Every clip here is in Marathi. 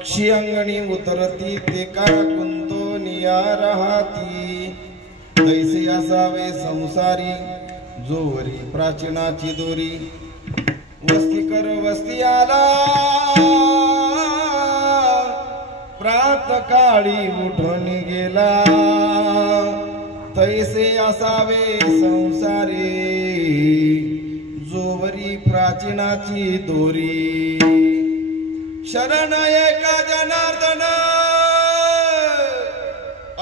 पक्षी अंगणी उतरती ते का कुंतो निया राहती तैसे असावे संसारी जोवरी प्राचीनाची दोरी वस्ती कर वस्ती आला प्रातकाळी उठून गेला तैसे असावे संसारी जोवरी प्राचीनाची दोरी शरण एका जनार्दन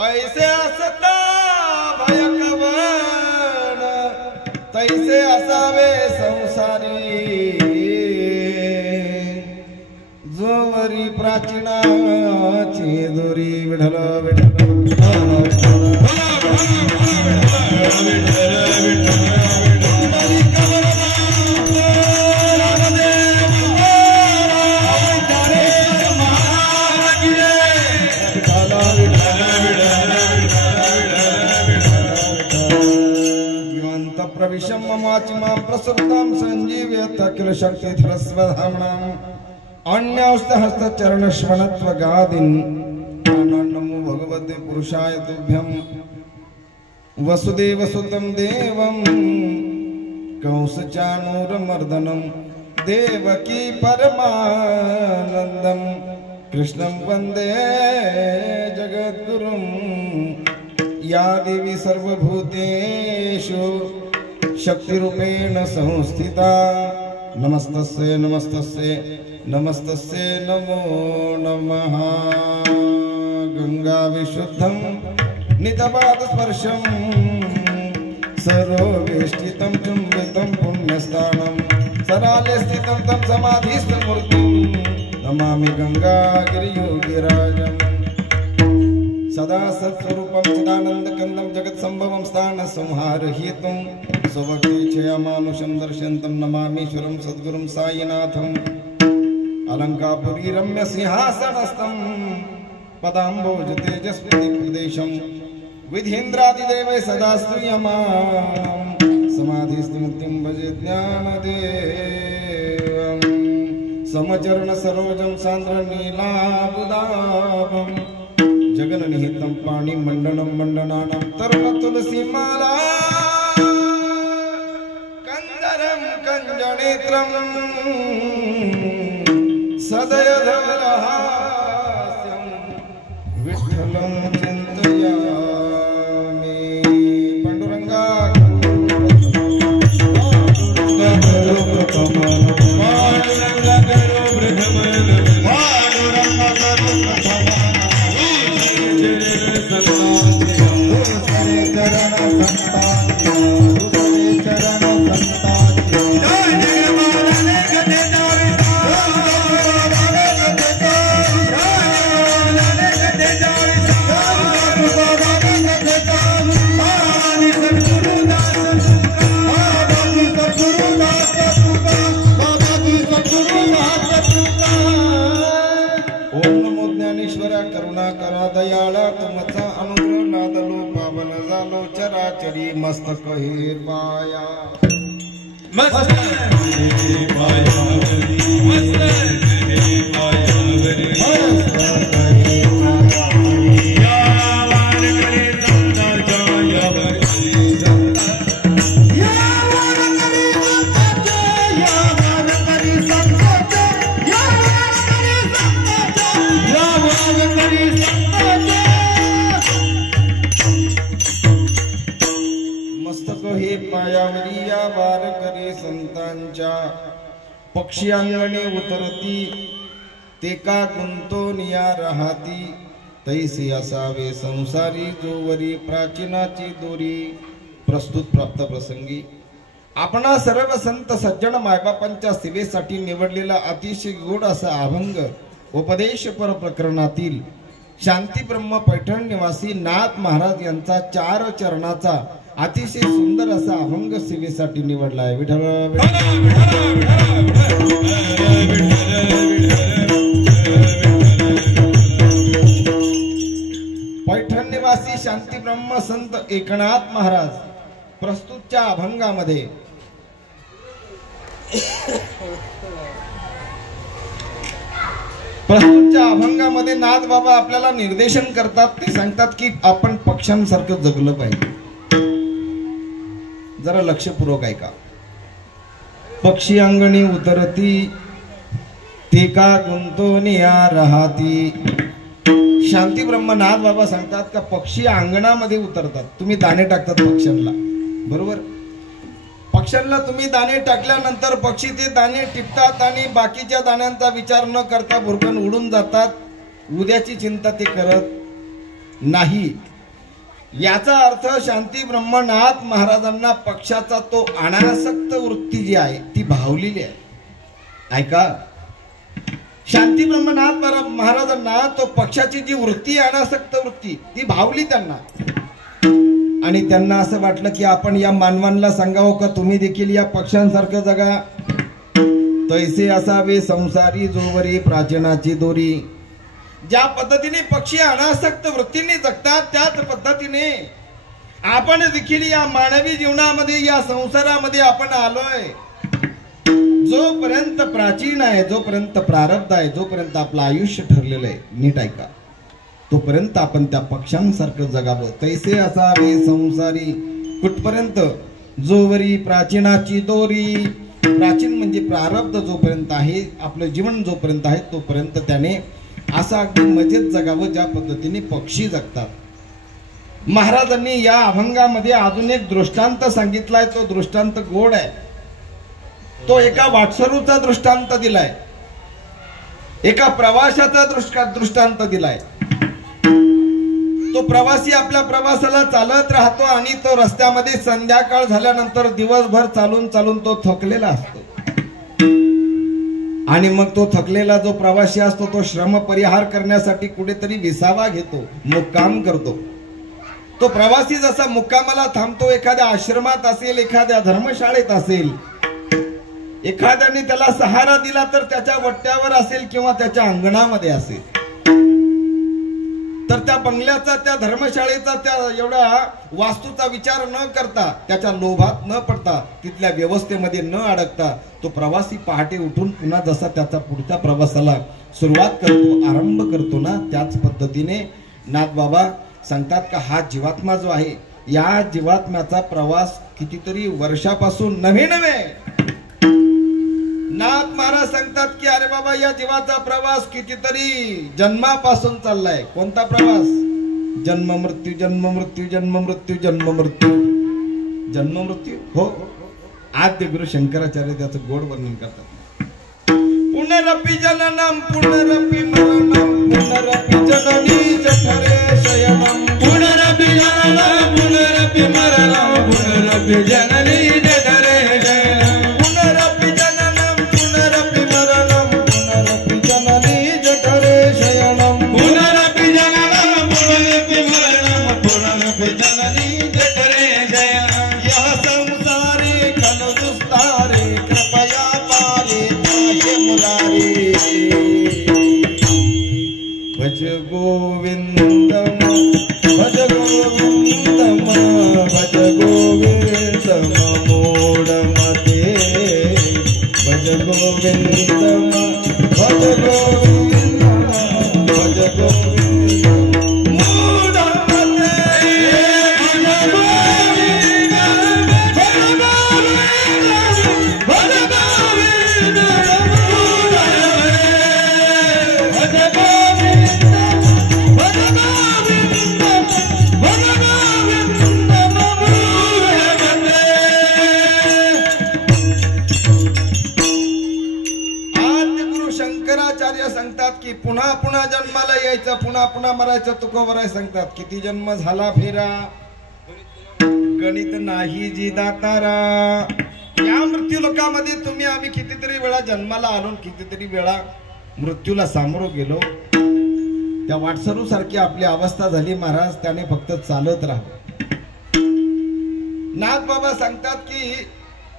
ऐसे असता भयकवन तैसे असावे संसारी जोवरी प्राचीनाची दोरी विठ्ठल प्रविशम ममाचिमां प्रसुप्तां संजीव्यत अखिल शक्तिधर स्वधाम्नां अन्यौस्त हस्त चरण श्वणत्व गादिन् नमो भगवते पुरुषाय तुभ्यं वसुदेव सुतं देवं कंसचाणूरमर्दनं देवकी परमानन्दं कृष्णं वन्दे जगद्गुरुं या देवी सर्वभूतेषु शक्तिरूपेण संस्थिता नमस्तस्यै नमस्तस्यै नमस्तस्यै नमो नमः गंगा विशुद्धं नितपाद स्पर्शं सरोवेष्टितं चुम्बितं पुण्यस्थानं सराले स्थितं तं समाधिस्थमूर्तिं नमामि गंगागिरियोगिराजम् सदा सत्स्वरूपं चिदानन्दकन्दं जगत्सम्भवं स्थानसंहारहितं स्वभक्तिक्षयमानुषं दर्शन्तं नमामीश्वरं सद्गुरुं साईनाथम् अलङ्कापुरी रम्यसिंहासनस्थं पदाम्बोज तेजस्विदिग्प्रदेशं विधीन्द्रादिदेवैः सदा स्तूयमां समाधिस्थमुक्तिं भजे ज्ञानदेवं समचरणसरोजं सान्द्रनीलाबुदाभं जगन्निहितं पाणिमण्डनं मण्डनानां तरुणतुलसीमाला कंदरं कंजनेत्रं सदयधवलहास्यं विठ्ठलं चिन्तयामि पाण्डुरङ्गा दयाळा तुमचा अनुग्रह नादलो पावन झालो चराचरी मस्तक हे पाया पक्षी अंगणी उतरती ते का गुंतोनिया राहती तैसे असावे संसारी जोवरी प्राचीनाची दोरी प्रस्तुत प्राप्त प्रसंगी आपणा सर्व संत सज्जन मायबापांच्या सेवेसाठी निवडलेला अतिशय गोड असा अभंग उपदेशपर प्रकरणातील शांती ब्रह्म पैठण निवासी नाथ महाराज यांचा 4 चरणाचा अतिशय सुंदर असा अभंग सेवेसाठी निवडला आहे विठ्ठल पैठण निवासी शांती ब्रह्म संत एकनाथ महाराज प्रस्तुतच्या अभंगामध्ये प्रस्तुतच्या अभंगामध्ये नाथ बाबा आपल्याला निर्देशन करतात. ते सांगतात की आपण पक्ष्यांसारखं जगलं पाहिजे. जरा लक्षपूर्वक ऐका. पक्षी अंगणी उतरती ते का गुंतोनिया राहती. शांती ब्रह्मनाथ बाबा सांगतात का पक्षी अंगणामध्ये उतरतात. तुम्ही दाणे टाकतात पक्ष्यांना, बरोबर. पक्ष्यांना तुम्ही दाणे टाकल्यानंतर पक्षी ते दाणे टिपतात आणि बाकीच्या दाण्यांचा विचार न करता भुरकन उडून जातात. उद्याची चिंता ते करत नाही. याचा अर्थ शांती ब्रह्मनाथ महाराजांना पक्षाचा तो अनासक्त वृत्ती जी आहे ती भावलेली आहे. ऐका, शांती ब्रह्मनाथ महाराजांना तो पक्षाची जी वृत्ती अनासक्त वृत्ती ती भावली त्यांना. आणि त्यांना असं वाटलं की आपण या मानवांना सांगावं का तुम्ही देखील या पक्ष्यांसारखं जगा. तैसे असावे संसारी जोवरी प्राचीनाची दोरी. ज्या पद्धतीने पक्षी अनासक्त वृत्तीने जगतात त्याच पद्धतीने आपण देखील या मानवी जीवनामध्ये या संसारामध्ये आपण आलोय. जोपर्यंत प्राचीन आहे, जोपर्यंत प्रारब्ध आहे, जोपर्यंत आपलं आयुष्य ठरलेलं आहे, नीट ऐका, तोपर्यंत आपण त्या पक्ष्यांसारखं जगावं. तैसे असावे संसारी कुठपर्यंत जोवरी प्राचीनाची दोरी. प्राचीन म्हणजे प्रारब्ध जोपर्यंत आहे, आपलं जीवन जोपर्यंत आहे तोपर्यंत त्याने असं अगदी मजेत जगावं ज्या पद्धतीने पक्षी जगतात. महाराजांनी या अभंगामध्ये अजून एक दृष्टांत सांगितलाय. तो दृष्टांत गोड आहे. तो एका वाटसरूचा दृष्टांत दिलाय, एका प्रवाशाचा दृष्टांत दिलाय. तो प्रवासी आपल्या प्रवासाला चालत राहतो आणि तो रस्त्यामध्ये संध्याकाळ झाल्यानंतर दिवसभर चालून चालून तो थकलेला असतो. आणि मग तो थकलेला जो प्रवासी असतो तो श्रम परिहार करण्यासाठी कुठेतरी विसावा घेतो, मुक्काम करतो. तो प्रवासी जसा मुक्कामाला थांबतो, एखाद्या आश्रमात असेल, एखाद्या धर्मशाळेत असेल, एखाद्याने त्याला सहारा दिला तर त्याच्या वट्ट्यावर असेल किंवा त्याच्या अंगणामध्ये असेल, तर त्या बंगल्याचा, त्या धर्मशाळेचा, त्या एवढा वास्तूचा विचार न करता, त्याच्या लोभात न पडता, तिथल्या व्यवस्थेमध्ये न अडकता तो प्रवासी पहाटे उठून पुन्हा जसा त्याचा पुढच्या प्रवासाला सुरुवात करतो, आरंभ करतो ना, त्याच पद्धतीने नाथ बाबा सांगतात का हा जीवात्मा जो आहे, या जीवात्म्याचा प्रवास कितीतरी वर्षापासून नव्हे नाथ महाराज सांगतात की अरे बाबा या जीवाचा प्रवास कितीतरी जन्मापासून चाललाय. कोणता प्रवास? जन्म मृत्यू, जन्म मृत्यू, जन्म मृत्यू, जन्म मृत्यू, जन्म मृत्यू. हो, आद्य गुरु शंकराचार्य त्याचं गोड वर्णन करतात. पुनरपि जननम पुनरपि मरणम पुनरपि जननी जठरे शयनम. पुनरपि जननम पुनरपि मरणम पुनरपि जननी जठरे शयनम. भज गोविंदम भज गोविंदम भज गोविंदम मूढमते. भज गोविंदम भज गोविंदम भज गोविंदम मूढमते. सांगतात की पुन्हा पुन्हा जन्माला यायचं, पुन्हा पुन्हा मरायचं. तुकोबराय सांगतात किती जन्म झाला फेरा गणित नाही जी दातारा. या मृत्यू लोकामध्ये तुम्ही आम्ही कितीतरी वेळा जन्माला आलो, कितीतरी वेळा मृत्यूला सामोरं गेलो. त्या वाटसरू सारखी आपली अवस्था झाली महाराज. त्याने फक्त चालत राहावं. नाथ बाबा सांगतात की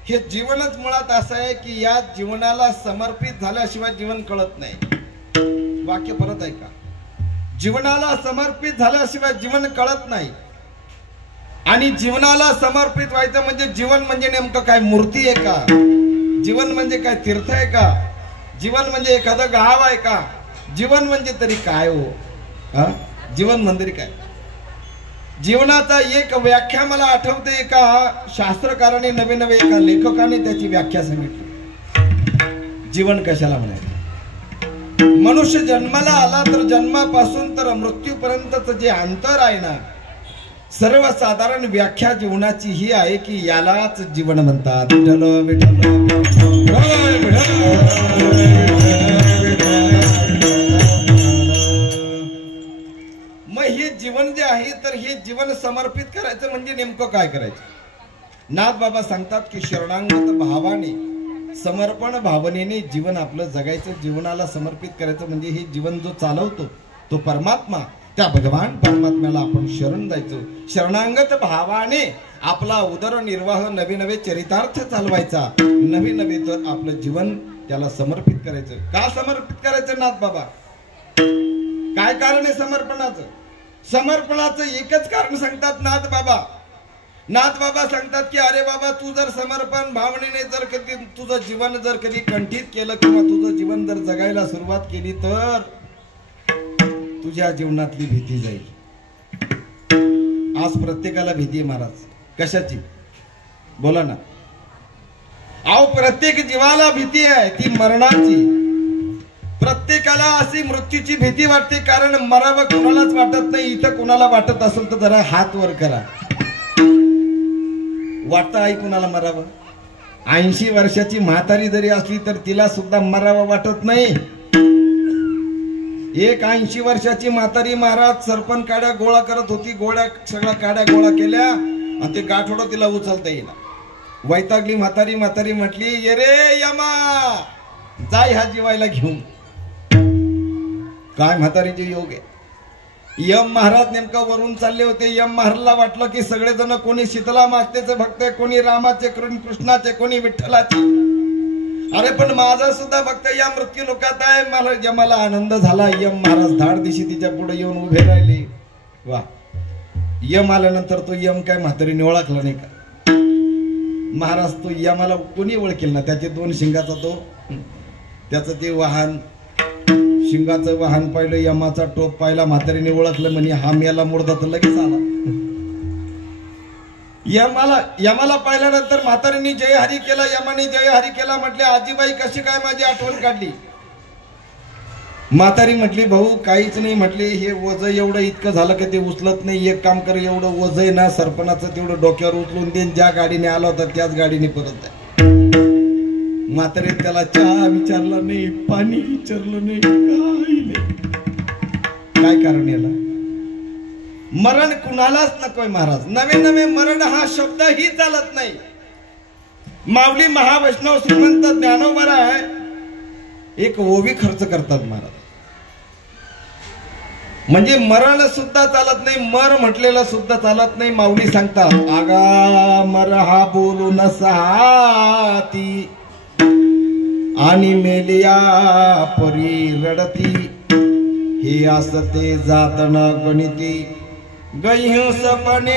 हे जीवनच मुळात असं आहे की या जीवनाला समर्पित झाल्याशिवाय जीवन कळत नाही. वाक्य परत ऐका. जीवनाला समर्पित झाल्याशिवाय जीवन कळत नाही. आणि जीवनाला समर्पित व्हायचं म्हणजे जीवन म्हणजे नेमकं काय? मूर्ती आहे का? जीवन म्हणजे काय तीर्थ आहे का? जीवन म्हणजे एखादं गाव आहे का? जीवन म्हणजे तरी काय हो? जीवन म्हणजे काय? जीवनाचा एक व्याख्या मला आठवते, एका शास्त्रकाराने नवीन एका लेखकाने त्याची व्याख्या सांगितली. जीवन कशाला म्हणायचं? मनुष्य जन्माला आला तर जन्मापासून तर मृत्यूपर्यंतच जे अंतर आहे ना, सर्वसाधारण व्याख्या जीवनाची ही आहे की यालाच जीवन म्हणतात. मग हे जीवन जे आहे तर हे जीवन समर्पित करायचं म्हणजे नेमकं काय करायचं? नाथ बाबा सांगतात की शरणागत भावाने, समर्पण भावनेने जीवन आपलं जगायचं, जीवनाला समर्पित करायचं. म्हणजे हे जीवन जो चालवतो तो परमात्मा, त्या भगवान परमात्म्याला आपण शरण जायचो. शरणागत भावाने आपला उदरनिर्वाह नवे नवे चरितार्थ चालवायचा, नवे नवे तर आपलं जीवन त्याला समर्पित करायचं. का समर्पित करायचं नाथ बाबा? काय कारण आहे समर्पणाचं? समर्पणाचं एकच कारण सांगतात नाथ बाबा. नाथ बाबा सांगतात की अरे बाबा, तू जर समर्पण भावनेने जर कधी तुझं जीवन जर कधी कंठित केलं किंवा तुझं जीवन जर जगायला सुरुवात केली तर तुझ्या जीवनातली भीती जाईल. आज प्रत्येकाला भीती आहे महाराज. कशाची? बोला ना. अहो, प्रत्येक जीवाला भीती आहे, ती मरणाची. प्रत्येकाला अशी मृत्यूची भीती वाटते, कारण मरावं कोणालाच वाटत नाही. इथं कोणाला वाटत असेल तर जरा हात वर करा. वाटतं आई कुणाला मरावं? 80 वर्षाची म्हातारी जरी असली तर तिला सुद्धा मरावं वाटत नाही. एक 80 वर्षाची म्हातारी महाराज सरपण काड्या गोळा करत होती. सगळ्या काड्या गोळा केल्या आणि ते गाठोडं तिला उचलता येईना. वैतागली म्हातारी. म्हातारी म्हटली, ये रे यमा, जाय ह्या जीवायला घेऊन. काय म्हातारीचे योग आहे. यम महाराज नेमका वरून चालले होते. यम महाराजला वाटलं की सगळेजण, कोणी शीतला मातेचे भक्त आहे, कोणी रामाचे, कृष्णाचे, कोणी विठ्ठलाचे. अरे पण माझा सुद्धा भक्त या मृत्यू लोकात आहे. मला यमाला आनंद झाला. यम महाराज धाड दिशी तिच्या पुढे येऊन उभे राहिले. वा. यम आल्यानंतर तो यम काय म्हातारीने ओळखला नाही का? महाराज तो यमाला कोणी ओळखेल ना. त्याचे 2 शिंगाचा तो, त्याचं ते वाहन, शिंगाचं वाहन पाहिलं, यमाचा टोप पाहिला, म्हातारीने ओळखलं. म्हणे हा मेला मुर्दा, तर लगेच आला. यमाला पाहिल्यानंतर म्हातारीने जय हरी केला, यमाने जय हरी केला. म्हटले, आजीबाई कशी काय माझी आठवण काढली? म्हातारी म्हटली, भाऊ काहीच नाही. म्हटले, हे वज एवढं इतकं झालं की ते उचलत नाही. एक काम कर, एवढं वज आहे ना सरपणाचं, तेवढं डोक्यावर उचलून देईन. ज्या गाडीने आला होता त्याच गाडीने परत आहे. म्हातारी त्याला चहा विचारला नाही, पाणी विचारलं नाही, काही नाही. काय कारण याला? मरण कुणालाच नकोय महाराज. नवे नवे मरण हा शब्द ही चालत नाही. माऊली महावैष्णव श्रीमंत ज्ञानोबा आहे, एक ओवी खर्च करतात महाराज. म्हणजे मरण सुद्धा चालत नाही, मर म्हटलेलं सुद्धा चालत नाही. माऊली सांगतात, आगा मर हा बोलू न सहाती आणि मेलिया परी रडती. हे असते जातना गणिती गैह सपने.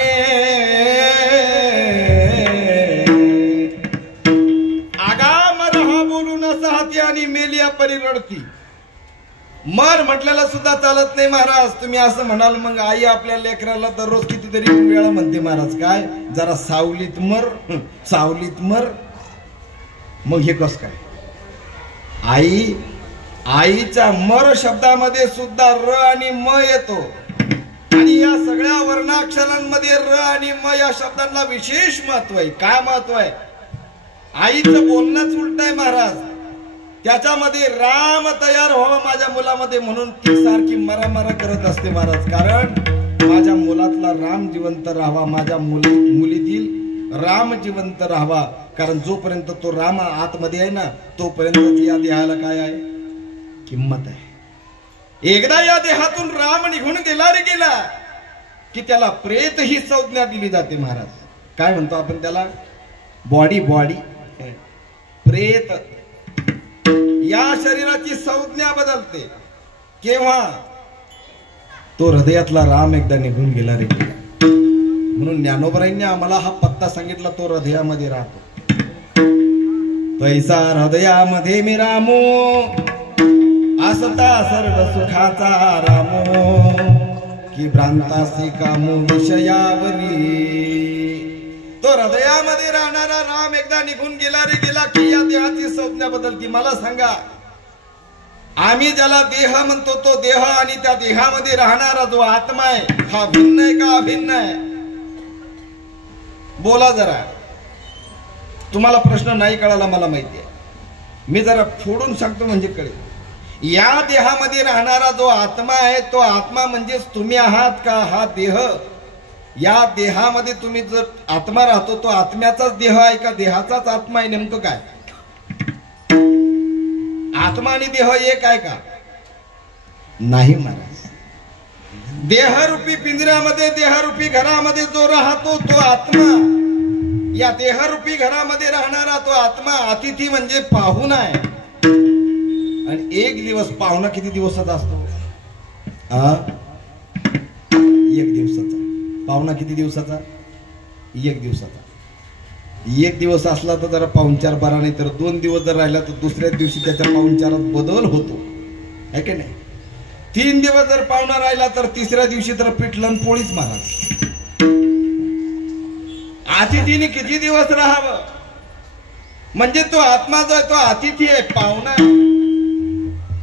आगा मर हा बोलू न सहाती आणि मेलिया परी रडती. मर म्हटलेला सुद्धा चालत नाही महाराज. तुम्ही असं म्हणाल, मग आई आपल्या लेकराला दररोज कितीतरी वेळा म्हणते महाराज, काय जरा सावलीत मर, सावलीत मर. मग हे कस काय? आईच्या मर शब्दामध्ये सुद्धा र आणि म येतो. आणि या सगळ्या वर्णाक्षरांमध्ये र आणि म या शब्दांना विशेष महत्व आहे. काय महत्व आहे? आईचं बोलणंच उलट आहे महाराज. त्याच्यामध्ये राम तयार व्हावा माझ्या मुलामध्ये, म्हणून ती सारखी मरामरा करत असते महाराज. कारण माझ्या मुलातला राम जिवंत राहावा, माझ्या मुलीतील राम जिवंत राहावा. कारण जोपर्यंत तो राम आतमध्ये आहे ना, तोपर्यंत या देहाला काय आहे? किंमत आहे. एकदा या देहातून राम निघून गेला रे गेला की त्याला प्रेत ही संज्ञा दिली जाते महाराज. काय म्हणतो आपण त्याला? बॉडी प्रेत. या शरीराची संज्ञा बदलते केव्हा? तो हृदयातला राम एकदा निघून गेला रे गेला. म्हणून ज्ञानोबरांनी आम्हाला हा पत्ता सांगितला, तो हृदयामध्ये राहतो. तैसा हृदयामध्ये मी रामो असता सर्व सुखाचा रामो की भ्रांतासी कामो विषयावरी। तो हृदयामध्ये राहणारा राम एकदा निघून गेला रे गेला की या देहाची संज्ञा बदलती। मला सांगा, आम्ही ज्याला देह म्हणतो तो देह आणि त्या देहामध्ये राहणारा जो आत्मा आहे हा भिन्न आहे का अभिन्न आहे? बोला जरा, तुम्हाला प्रश्न नाही कळाला मला माहिती आहे, मी जरा फोडून सांगतो म्हणजे कळेल। या देहामध्ये राहणारा जो आत्मा आहे तो आत्मा म्हणजेच तुम्ही आहात का? हा देह, या देहामध्ये तुम्ही जर आत्मा राहतो तो आत्म्याचाच देह आहे का देहाचाच आत्मा आहे? नेमकं काय? आत्मा आणि देह एक आहे का? नाही महाराज। देहरूपी पिंजऱ्यामध्ये देहरूपी घरामध्ये जो राहतो तो आत्मा, या देहरूपी घरामध्ये राहणारा तो आत्मा अतिथी म्हणजे पाहुणा आहे। आणि एक दिवस पाहुणा किती दिवसाचा असतो? एक दिवसाचा। पाहुणा किती दिवसाचा? एक दिवसाचा। एक दिवस असला तर जरा पाहुणचार बरा, नाही तर 2 दिवस जर राहिला तर दुसऱ्या दिवशी त्याच्या पाहुणचारात बदल होतो, है की नाही? 3 दिवस जर पाहुणा राहिला तर तिसऱ्या दिवशी तर पिठलं पोळीच महाराज। अतिथीने किती दिवस राहावं? म्हणजे तो आत्मा जो आहे तो अतिथी आहे, पाहुणा आहे।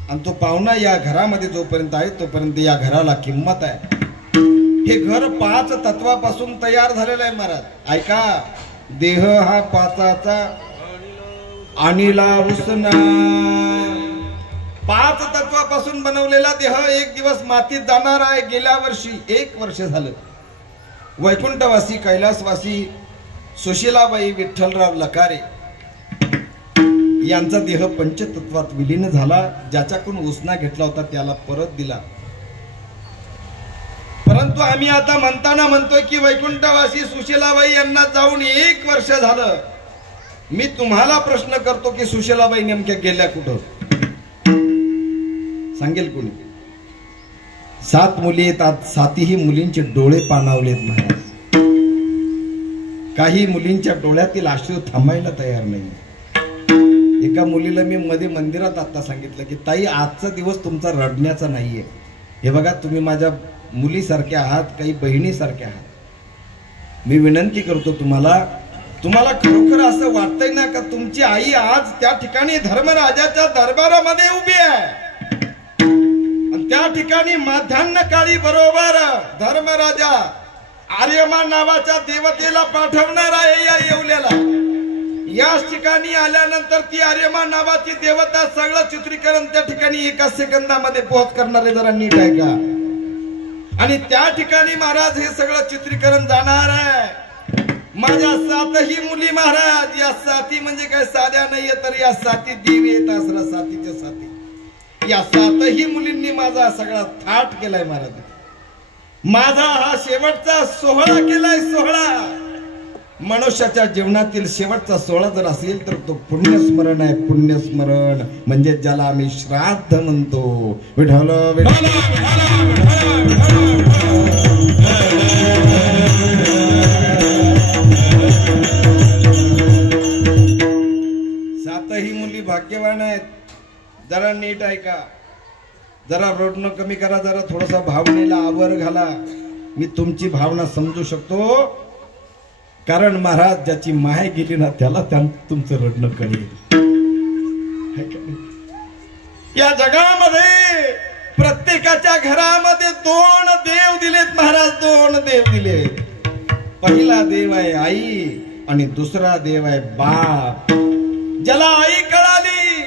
आणि तो पाहुणा या घरामध्ये जोपर्यंत आहे तोपर्यंत या घराला किंमत आहे। हे घर 5 तत्वापासून तयार झालेलं आहे महाराज। ऐका, देह हा 5चा अनिला उसना, 5 तत्वापासून बनवलेला देह एक दिवस मातीत जाणार आहे। गेल्या वर्षी 1 वर्ष झालं वैकुंठवासी कैलासवासी सुशीलाबाई विठ्ठलराव लकारे यांचा देह पंचतत्वात विलीन झाला। ज्याच्याकडून उसना घेतला होता त्याला परत दिला। परंतु आम्ही आता म्हणताना म्हणतोय की वैकुंठवासी सुशीलाबाई यांना जाऊन 1 वर्ष झालं। मी तुम्हाला प्रश्न करतो की सुशीलाबाई नेमक्या गेल्या कुठं? सांगेल कोणी? 7 मुली येतात, 7ही मुलींचे डोळे पाणावलेत महाराज। काही मुलींच्या डोळ्यातील अश्रू थांबायला तयार नाही। एका मुलीला मी मध्ये मंदिरात आता सांगितलं की ताई, आजचा दिवस तुमचा रडण्याचा नाहीये। हे बघा, तुम्ही माझ्या मुलीसारख्या आहात, काही बहिणीसारख्या आहात। मी विनंती करतो तुम्हाला खरोखर असं वाटतंय ना का तुमची आई आज त्या ठिकाणी धर्मराजाच्या दरबारामध्ये उभी आहे आणि त्या ठिकाणी माध्यान्ह काळी बरोबर धर्मराजा आर्यमान नावाच्या देवतेला पाठवणार आहे या येवल्याला। याच ठिकाणी आल्यानंतर ती आर्यमान नावाची देवता सगळं चित्रीकरण त्या ठिकाणी 1 सेकंदामध्ये पोहोच करणार आहे। जरा नीट आहे का? आणि त्या ठिकाणी महाराज हे सगळं चित्रीकरण जाणार आहे। माझ्या 7ही मुली महाराज, या 7ही म्हणजे काय साध्या नाहीये, तर या 7 देवी येत असणार, 7च्या 7। या 7ही मुलींनी माझा सगळा थाट केलाय महाराज। माझा हा शेवटचा सोहळा केलाय, सोहळा। मनुष्याच्या जीवनातील शेवटचा सोहळा जर असेल तर तो पुण्यस्मरण आहे। पुण्यस्मरण म्हणजे ज्याला आम्ही श्राद्ध म्हणतो। विठ्ठल विठ्ठल 7ही मुली भाग्यवान आहेत। जरा नीट ऐका, जरा रडणं कमी करा, जरा थोडासा भावनेला आवर घाला। मी तुमची भावना समजू शकतो, कारण महाराज ज्याची माय गेली ना त्याला तुमचं रडणं कळेल। या जगामध्ये प्रत्येकाच्या घरामध्ये 2 देव दिलेत महाराज, 2 देव दिलेत। पहिला देव आहे आई आणि दुसरा देव आहे बाप। ज्याला आई कळाली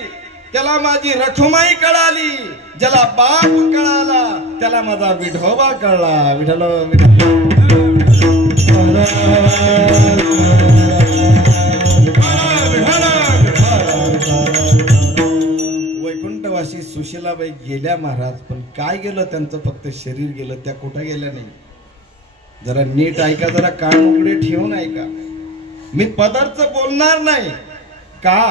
त्याला माझी रखुमाई कळाली, ज्याला बाप कळाला त्याला माझा विठोबा कळला। विठ्ठल वैकुंठवासी सुशीलाबाई गेल्या महाराज, पण काय गेलं त्यांचं? फक्त शरीर गेलं, त्या कुठं गेल्या नाही। जरा नीट ऐका, जरा कान उघडे ठेवून ऐका। मी पदार्थ बोलणार नाही का?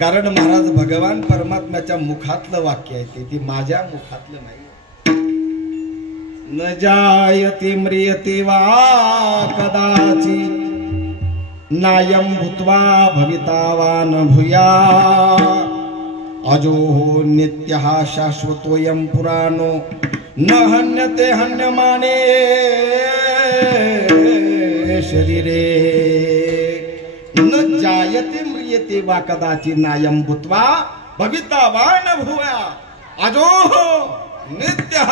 कारण महाराज भगवान परमात्म्याच्या मुखातलं वाक्य आहे ते माझ्या मुखातलं नाही। न जायते म्रियते वा कदाचि नायं भूत्वा भविता वा न भूया अजो हो नित्यः शाश्वतोऽयं पुराणो न हन्यते हन्यमाने शरीरे न जायते म्रियते वा कदाचित् नायं भूत्वा भविता वा न भूया अजो नित्यः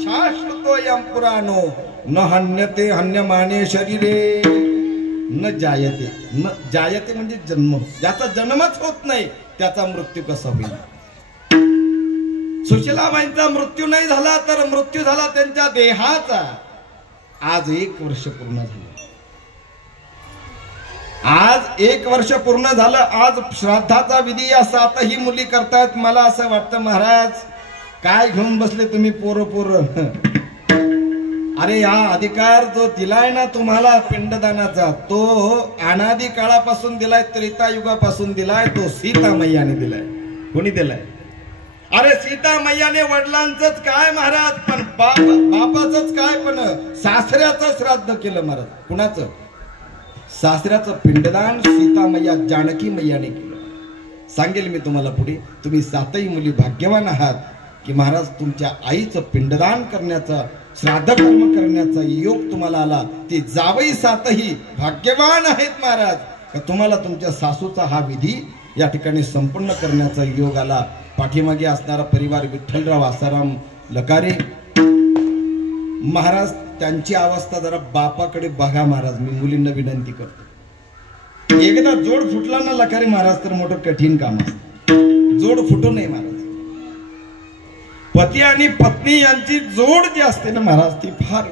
शाश्वतोऽयं पुराणो न हन्यते हन्यमाने शरीरे न जायते म्हणजे जन्म, ज्याचा जन्मच होत नाही त्याचा मृत्यू कसा होईल. सुशीलाबाईंचा मृत्यू नाही झाला तर मृत्यू झाला त्यांच्या देहाचा. आज 1 वर्ष पूर्ण झालं. आज 1 वर्ष पूर्ण झालं. आज श्राद्धाचा विधी या 7ही मुली करतायत. मला असं वाटतं महाराज काय घेऊन बसले तुम्ही पोरं. अरे हा अधिकार जो दिलाय ना तुम्हाला पिंडदानाचा, तो अनादी काळापासून दिलाय, त्रेता युगापासून दिलाय. तो सीता मैयाने दिलाय. कोणी दिलाय? अरे सीता मैयाने वडिलांचंच काय महाराज, पण बापाचंच काय, पण सासऱ्याचं श्राद्ध केलं महाराज. कुणाचं? सासऱ्याचं पिंडदान सीता मैया जानकी मैयाने केलं. सांगेल मी तुम्हाला पुढे. तुम्ही 7ही मुली भाग्यवान आहात की महाराज तुमच्या आईचं पिंडदान करण्याचा, श्राद्ध कर्म करण्याचा योग तुम्हाला आला. ते जावई 7ही भाग्यवान आहेत महाराज का तुम्हाला तुमच्या सासूचा हा विधी या ठिकाणी संपन्न करण्याचा योग आला. पाठीमागे असणारा परिवार विठ्ठलराव आसाराम लकारे महाराज, त्यांची अवस्था जरा बापाकडे बघा महाराज. मी मुलींना विनंती करतो. एकदा जोड फुटला ना लकारे महाराज तर मोठं कठीण काम असतं. जोड फुटू नये महाराज. पती आणि पत्नी यांची जोड जी असते ना महाराज, ती फार,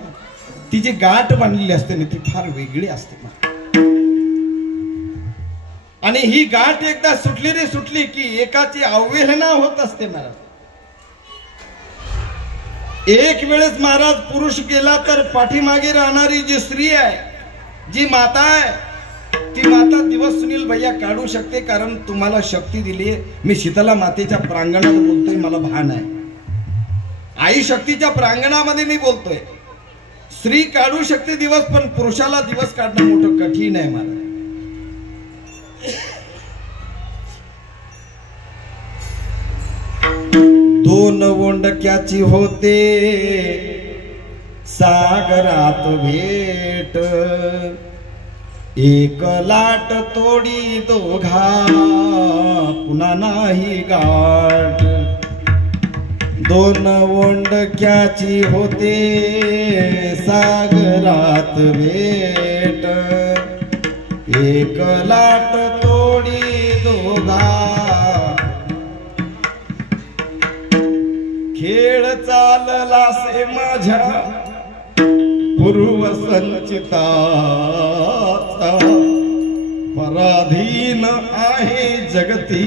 तिची गाठ बांधलेली असते ना ती फार वेगळी असते. आणि ही गाठ एकदा सुटली की एकाची अवहेलना होत असते महाराज. एक वेळेस महाराज पुरुष गेला तर पाठीमागे राहणारी जी स्त्री आहे, जी माता आहे, ती माता दिवस सुनील भैया काढू शकते. कारण तुम्हाला शक्ती दिली आहे. मी शीतला मातेच्या प्रांगणात बोलतोय, मला भान आहे. आई शक्तीच्या प्रांगणामध्ये मी बोलतोय. स्त्री काढू शकते दिवस, पण पुरुषाला दिवस काढणं मोठं कठीण आहे महाराज. दोन ओंडक्याची होते सागरात भेट, एक लाट तोडी दोघा पुन्हा नाही गाठ. दोन ओंडक्याची होते सागरात भेट, एक लाट तोडी दोघा. खेळ चालला से माझ्या पूर्व संचिताचा, पराधीन आहे जगती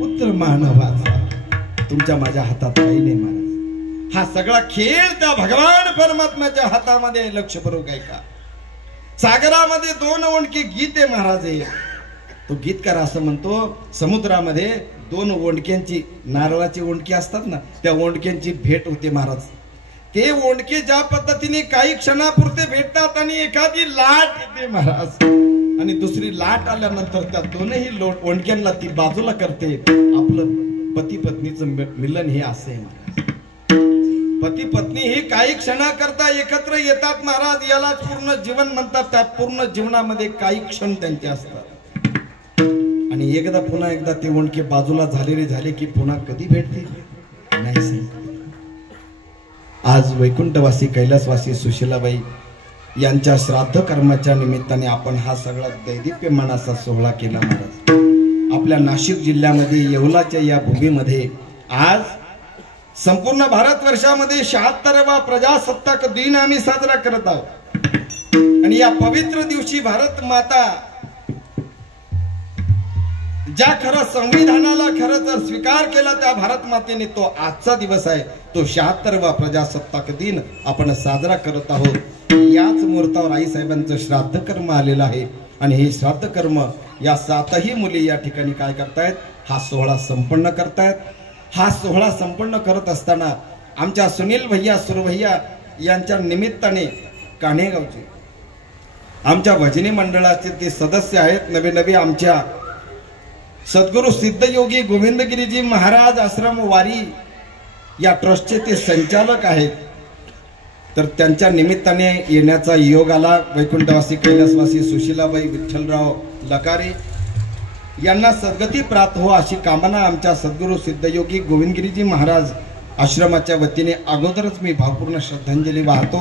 पुत्र मानवाचा. तुमच्या माझ्या हातात काही नाही महाराज. हा सगळा खेळ त्या भगवान परमात्म्याच्या हातामध्ये. लक्ष बरोबर आहे का? सागरामध्ये 2 ओंडके गीत आहे महाराज. तो गीतकार असं म्हणतो, समुद्रामध्ये 2 ओंडक्यांची, नारळाची ओंडकी असतात ना, त्या ओंडक्यांची भेट होते महाराज. ते ओंडके ज्या पद्धतीने काही क्षणापुरते भेटतात आणि एखादी लाट येते महाराज, आणि दुसरी लाट आल्यानंतर त्या दोनही ओंडक्यांना ती बाजूला करते. आपलं पती पत्नीचं मिलन हे असं आहे महाराज. पती पत्नी हे काही क्षणाकरता एकत्र येतात महाराज. याला पूर्ण जीवन म्हणतात. त्या पूर्ण जीवनामध्ये काही क्षण त्यांचे असतात आणि पुन्हा एकदा ते ओंडके बाजूला झाले की पुन्हा कधी भेटतील नाही सांगता. आज वैकुंठवासी कैलासवासी सुशीलाबाई यांच्या श्राद्ध कर्माच्या निमित्ताने आपण हा सगळा दैदिप्यमान असा सोहळा केला महाराज. आपल्या नाशिक जिल्ह्यामध्ये येवलाच्या या भूमीमध्ये आज संपूर्ण भारतवर्षामध्ये 76वा प्रजासत्ताक दिन आम्ही साजरा करत आहोत. आणि या पवित्र दिवशी भारत माता ज्या खरं संविधानाला खरं जर स्वीकार केला त्या भारत मातेने, तो आजचा दिवस आहे. तो 76वा प्रजासत्ताक दिन आपण साजरा करत आहोत. याच मुहूर्तावर आई साहेबांचं श्राद्ध कर्म आलेलं आहे आणि हे श्राद्ध कर्म या 7ही मुली या ठिकाणी काय करतायत, हा सोहळा संपन्न करतायत. हा सोहळा संपन्न करत असताना आमच्या सुनील भैया सुरभैया यांच्या निमित्ताने कान्हेगावचे आमच्या भजनी मंडळाचे ते सदस्य आहेत, नवे आमच्या सद्गुरु सिद्धयोगी गोविंदगिरीजी महाराज आश्रम वारी या ट्रस्टचे ते संचालक आहेत. तर त्यांच्या निमित्ताने येण्याचा योग आला. वैकुंठवासी कैलासवासी सुशीलाबाई विठ्ठलराव लकारे यांना सद्गती प्राप्त हो अशी कामना आमच्या सद्गुरु सिद्धयोगी गोविंदगिरीजी महाराज आश्रमाच्या वतीने अगोदरच मी भावपूर्ण श्रद्धांजली वाहतो.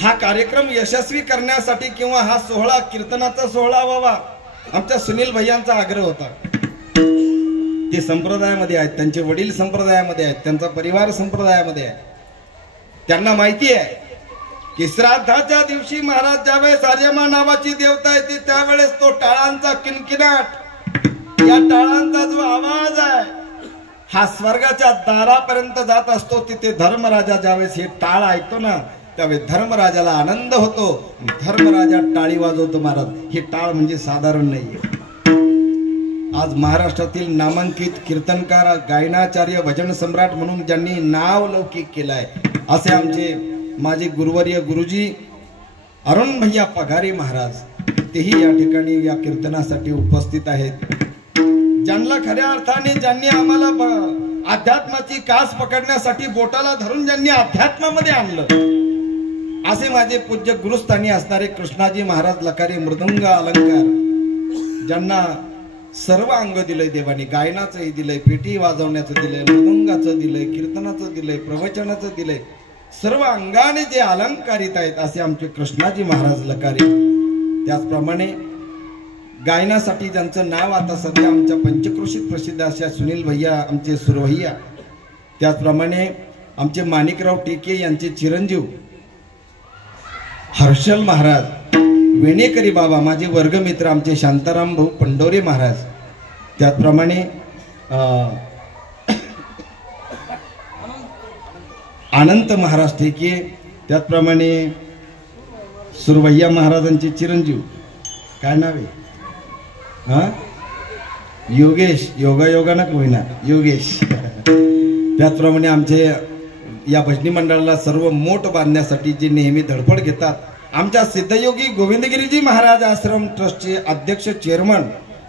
हा कार्यक्रम यशस्वी करण्यासाठी किंवा हा सोहळा कीर्तनाचा सोहळा व्हावा आमच्या सुनील भैयांचा आग्रह होता. ते संप्रदायामध्ये आहेत, त्यांचे वडील संप्रदायामध्ये आहेत, त्यांचा परिवार संप्रदायामध्ये आहे. त्यांना माहिती आहे की श्राद्धाच्या दिवशी महाराज ज्यावेळेस आर्यमा नावाची देवता येते त्यावेळेस तो टाळांचा किणकिणाट, या टाळांचा जो आवाज आहे हा स्वर्गाच्या दारापर्यंत जात असतो. तिथे धर्मराजा ज्यावेळेस हे टाळ ऐकतो ना त्यावेळेस धर्मराजाला आनंद होतो. धर्मराजा टाळी वाजवतो. महाराज हे टाळ म्हणजे साधारण नाहीये. आज महाराष्ट्रातील नामांकित कीर्तनकार, गायनाचार्य, भजन सम्राट म्हणून ज्यांनी नाव लौकिक केलाय असे आमचे माझे गुरुवर्य गुरुजी अरुण भैया पगारे महाराज, तेही या ठिकाणी या कीर्तनासाठी उपस्थित आहेत. ज्यांना खऱ्या अर्थाने ज्यांनी आम्हाला अध्यात्माची कास पकडण्यासाठी बोटाला धरून ज्यांनी अध्यात्मामध्ये आणलं असे माझे पूज्य गुरुस्थानी असणारे कृष्णाजी महाराज लकारे मृदंग अलंकार, ज्यांना सर्व अंग दिलंय देवाने. गायनाचंही दिलंय, पेटी वाजवण्याचं दिलंय, मृदंगाचं दिलंय, कीर्तनाचं दिलंय, प्रवचनाचं दिलंय. सर्व अंगाने जे अलंकारित आहेत असे आमचे कृष्णाजी महाराज लकारे. त्याचप्रमाणे गायनासाठी ज्यांचं नाव आता सध्या आमच्या पंचक्रोशीत प्रसिद्ध अशा सुनील भैया आमचे सुरभैया, त्याचप्रमाणे आमचे माणिकराव टेके यांचे चिरंजीव हर्षल महाराज, वेणेकरी बाबा माझे वर्गमित्र आमचे शांताराम भाऊ पंडोरे महाराज, त्याचप्रमाणे अनंत महाराज टेके, त्याचप्रमाणे सुरभैया महाराजांचे चिरंजीव काय नाव आहे योगेश, योगायोगानं होईना योगेश. त्याचप्रमाणे आमचे या भजनी मंडळाला सर्व मोठ बांधण्यासाठी जे नेहमी धडपड घेतात आमच्या सिद्धयोगी गोविंदगिरीजी महाराज आश्रम ट्रस्टचे अध्यक्ष चेअरमन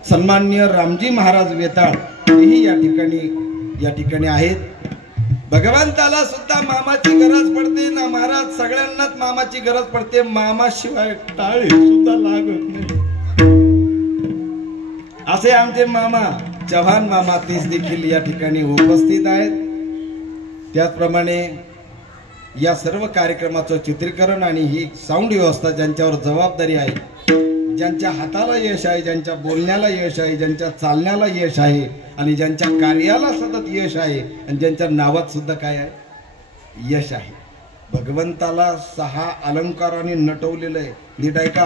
सन्माननीय रामजी महाराज वेताळ हेही या ठिकाणी आहेत. भगवंताला सुद्धा मामाची गरज पडते ना महाराज, सगळ्यांनाच मामाची गरज पडते. मामाशिवाय टाळी सुद्धा लागत नाही असे आमचे मामा चव्हाण मामा तेच देखील या ठिकाणी उपस्थित आहेत. त्याचप्रमाणे या सर्व कार्यक्रमाचं चित्रीकरण आणि ही साऊंड व्यवस्था ज्यांच्यावर जबाबदारी आहे, ज्यांच्या हाताला यश आहे, ज्यांच्या बोलण्याला यश आहे, ज्यांच्या चालण्याला यश आहे आणि ज्यांच्या कार्याला सतत यश आहे आणि ज्यांच्या नावात सुद्धा काय आहे यश आहे. भगवंताला 6 अलंकारांनी नटवलेलं आहे. नीट आहे का?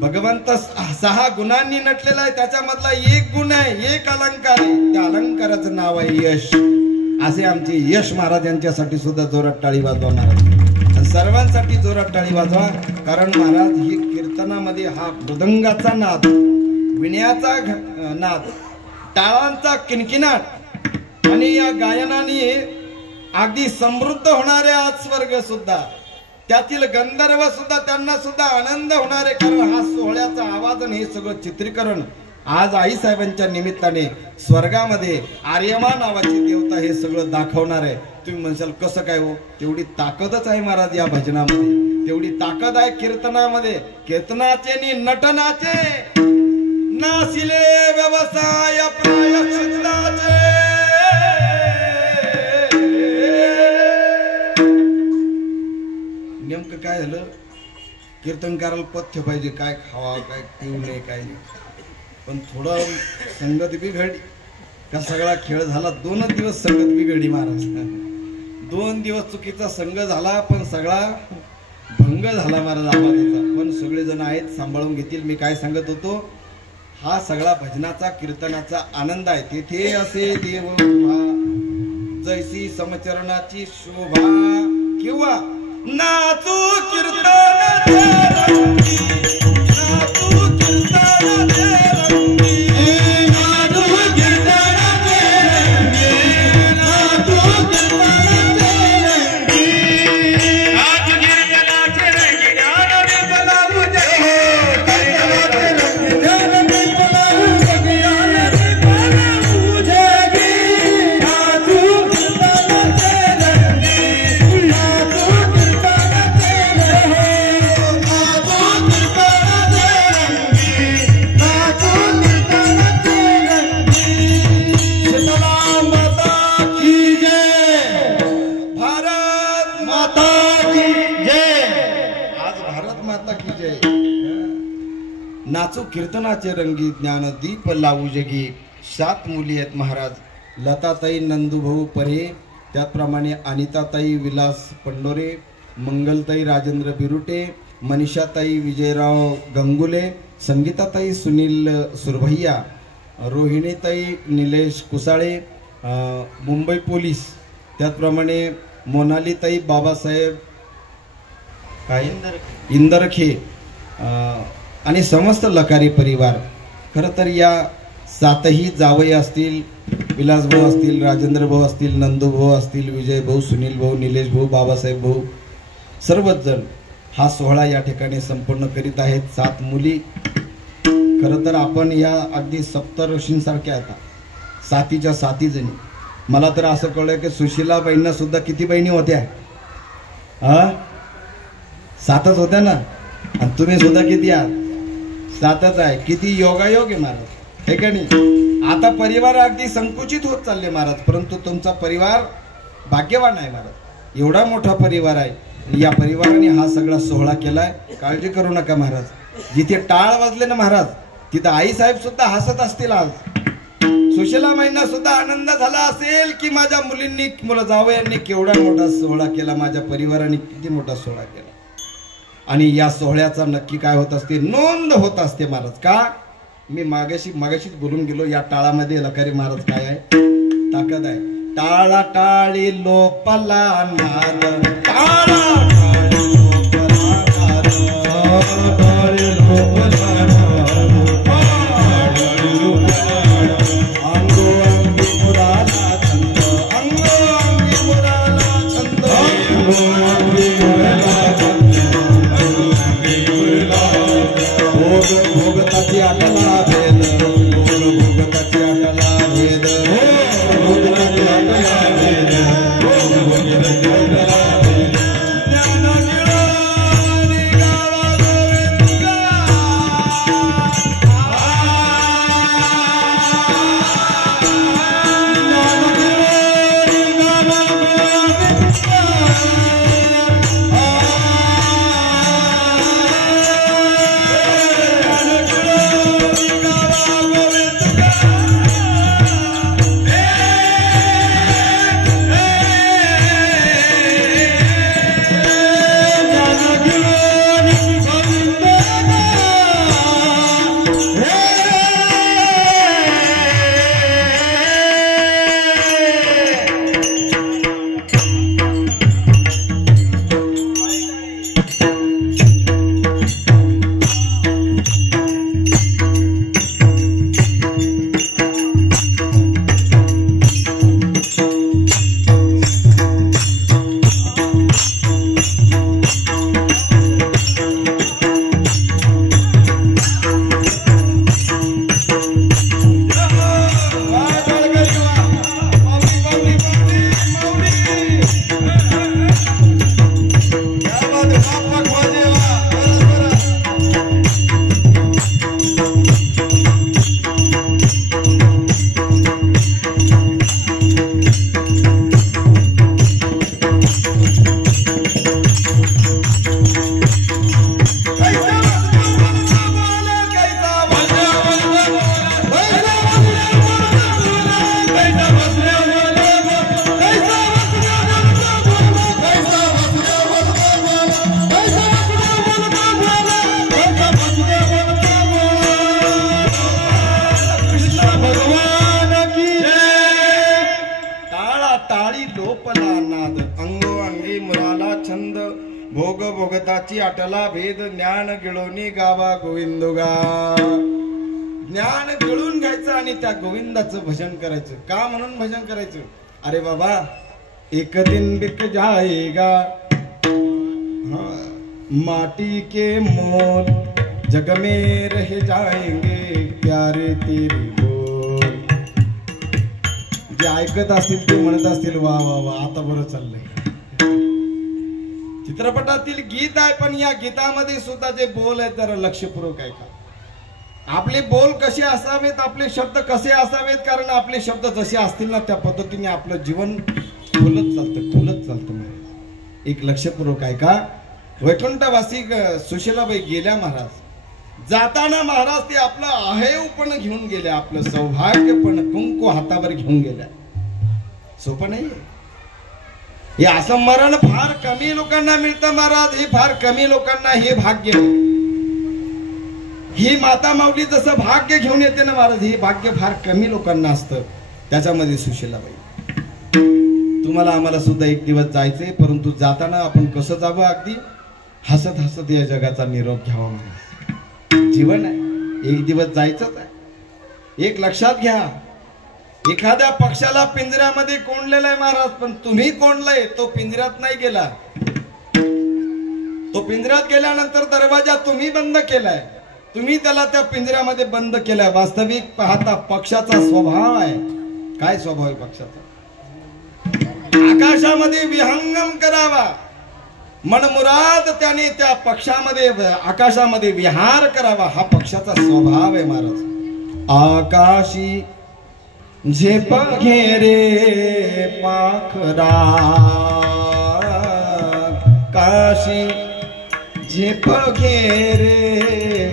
भगवंत 6 गुणांनी नटलेला आहे. त्याच्यामधला एक गुण आहे, एक अलंकार आहे, त्या अलंकाराचं नाव आहे यश. असे आमचे यश महाराज यांच्यासाठी सुद्धा जोरात टाळी वाजवा महाराज. सर्वांसाठी जोरात टाळी वाजवा, कारण महाराज ही कीर्तनामध्ये हा मृदंगाचा नाद, विण्याचा नाद, टाळांचा किणकिणाट आणि या गायनाने अगदी समृद्ध होणारे आज स्वर्ग सुद्धा, त्यातील गंधर्व सुद्धा, त्यांना सुद्धा आनंद होणारे. कारण हा सोहळ्याचा आवाज आणि हे सगळं चित्रीकरण आज आईसाहेबांच्या निमित्ताने स्वर्गामध्ये आर्यमा नावाची देवता हे सगळं दाखवणार आहे. तुम्ही म्हणसाल कसं काय हो? तेवढी ताकदच आहे महाराज या भजनामध्ये, तेवढी ताकद आहे कीर्तनामध्ये. कीर्तनाचे नि नटनाचे नासिले व्यवसाय प्रायश्चित्ताचे. नेमकं काय झालं, कीर्तनकाराला पथ्य पाहिजे, काय खावा, काय पिऊ नये, काय नाही. पण थोडं संगत बिघडली का सगळा खेळ झाला. 2 दिवस संगत बिघडली महाराज. 2 दिवस चुकीचा संघ झाला, पण सगळा भंग झाला महाराज आवाजाचा. पण सगळेजण आहेत, सांभाळून घेतील. मी काय सांगत होतो, हा सगळा भजनाचा कीर्तनाचा आनंद आहे. तेथे असे देव जैसी समचरणाची शोभा किंवा नाचू कीर्तन नाचू कीर्तनाचे रंगी ज्ञानदीप लावू जगी 7 मुली आहेत महाराज. लताताई नंदूभाऊ परे, त्याचप्रमाणे अनिताताई विलास पंडोरे, मंगलताई राजेंद्र बिरुटे, मनीषाताई विजयराव गंगुले, संगीताताई सुनील सुरभैया, रोहिणीताई निलेश कुसाळे, मुंबई पोलीस, त्याचप्रमाणे मोनालीताई बाबासाहेब काय इंदरखे आणि समस्त लकारी परिवार. खरं तर या 7ही जावई असतील, विलासभाऊ असतील, राजेंद्र भाऊ असतील, नंदूभाऊ असतील, विजय भाऊ, सुनील भाऊ, निलेश भाऊ, बाबासाहेब भाऊ, सर्वच जण हा सोहळा या ठिकाणी संपन्न करीत आहेत. 7 मुली. खरं तर आपण या अगदी सप्तऋषींसारख्या आता 7च्या 7 जणी. मला तर असं कळलं की सुशीलाबाईंना सुद्धा किती बहिणी होत्या? 7च होत्या ना. आणि तुम्ही सुद्धा किती आहात? 7च आहे. किती योगायोग आहे महाराज, हे का नाही? आता परिवार अगदी संकुचित होत चालले महाराज, परंतु तुमचा परिवार भाग्यवान आहे महाराज. एवढा मोठा परिवार आहे. या परिवाराने हा सगळा सोहळा केलाय. काळजी करू नका महाराज. जिथे टाळ वाजले ना महाराज, तिथं आई साहेब सुद्धा हसत असतील. आज सुशीलाबाईंना सुद्धा आनंद झाला असेल की माझ्या मुलींनी, मुलं जावयांनी केवढा मोठा सोहळा केला, माझ्या परिवाराने किती मोठा सोहळा केला. आणि या सोहळ्याचा नक्की काय होत असते? नोंद होत असते महाराज. का? मी मागाशीच बोलून गेलो. या टाळामध्ये लकारी महाराज काय आहे? ताकद आहे. टाळा टाळी लोपला नाद, टाळा टाळी लोपला नाद, टाळी लोपला नाद, अंगो अंगी मुराला छंद, अंगो अंगी मुराला छंद, अंगो अंगी मुराला छंद, अंगो अंगी मुराला भोग भोगताची आटला भेद, भोग भोगताची आटला भेद, भोगताची आटला भेद, भोग भोगताची आटला भेद. ज्ञान गिळणी गावा गोविंदा, ज्ञान गिळणी गावा भोग भोगताची आटला भेद, ज्ञान गिळोनी गावा गोविंदुगा. ज्ञान गिळून घ्यायचं आणि त्या गोविंदाचं भजन करायचं. का म्हणून भजन करायचं? अरे बाबा, एक दिन बिक जाएगा माटी के मोल, जग में रह जाएंगे प्यारे तेरे बोल. जे ऐकत असतील ते म्हणत असतील वा वा वा, आता बरं चाललंय. चित्रपटातील गीत आहे, पण या गीतामध्ये सुद्धा जे बोल आहेत जरा लक्षपूर्वक ऐका. आपले बोल कसे असावेत, आपले शब्द कसे असावेत, कारण आपले शब्द जसे असतील ना त्या पद्धतीने आपलं जीवन फुलत चालतं. एक लक्षपूर्वक ऐका. वैकुंठवासी सुशीलाबाई गेल्या महाराज. जाताना महाराज ते आपलं आहेव पण घेऊन गेले, आपलं सौभाग्य पण कुंकू हातावर घेऊन गेल्या. सोपं नाही हे. असं मरण फार कमी लोकांना मिळतं महाराज. हे फार कमी लोकांना हे भाग्य. ही माता माऊली जसं भाग्य घेऊन येते ना महाराज, हे भाग्य फार कमी लोकांना असतं. त्याच्यामध्ये सुशीलाबाई, तुम्हाला आम्हाला सुद्धा एक दिवस जायचंय, परंतु जाताना आपण कसं जावं, अगदी हसत हसत या जगाचा निरोप घ्यावा. महाराज जीवन आहे, एक दिवस जायचंच आहे. एक लक्षात घ्या, एखाद्या पक्षाला पिंजऱ्यामध्ये कोंडलेला आहे महाराज, पण तुम्ही कोंडलाय, तो पिंजऱ्यात नाही गेला. तो पिंजऱ्यात गेल्यानंतर दरवाजा तुम्ही बंद केलाय, तुम्ही त्याला त्या पिंजऱ्यामध्ये बंद केलाय. वास्तविक पाहता पक्षाचा स्वभाव आहे. काय स्वभाव आहे पक्षाचा? आकाशामध्ये विहंगम करावा, मनमुराद त्याने त्या पक्षामध्ये आकाशामध्ये विहार करावा, हा पक्षाचा स्वभाव आहे महाराज. आकाशी झेप घेरे पाखरा, काशी झेप घेरे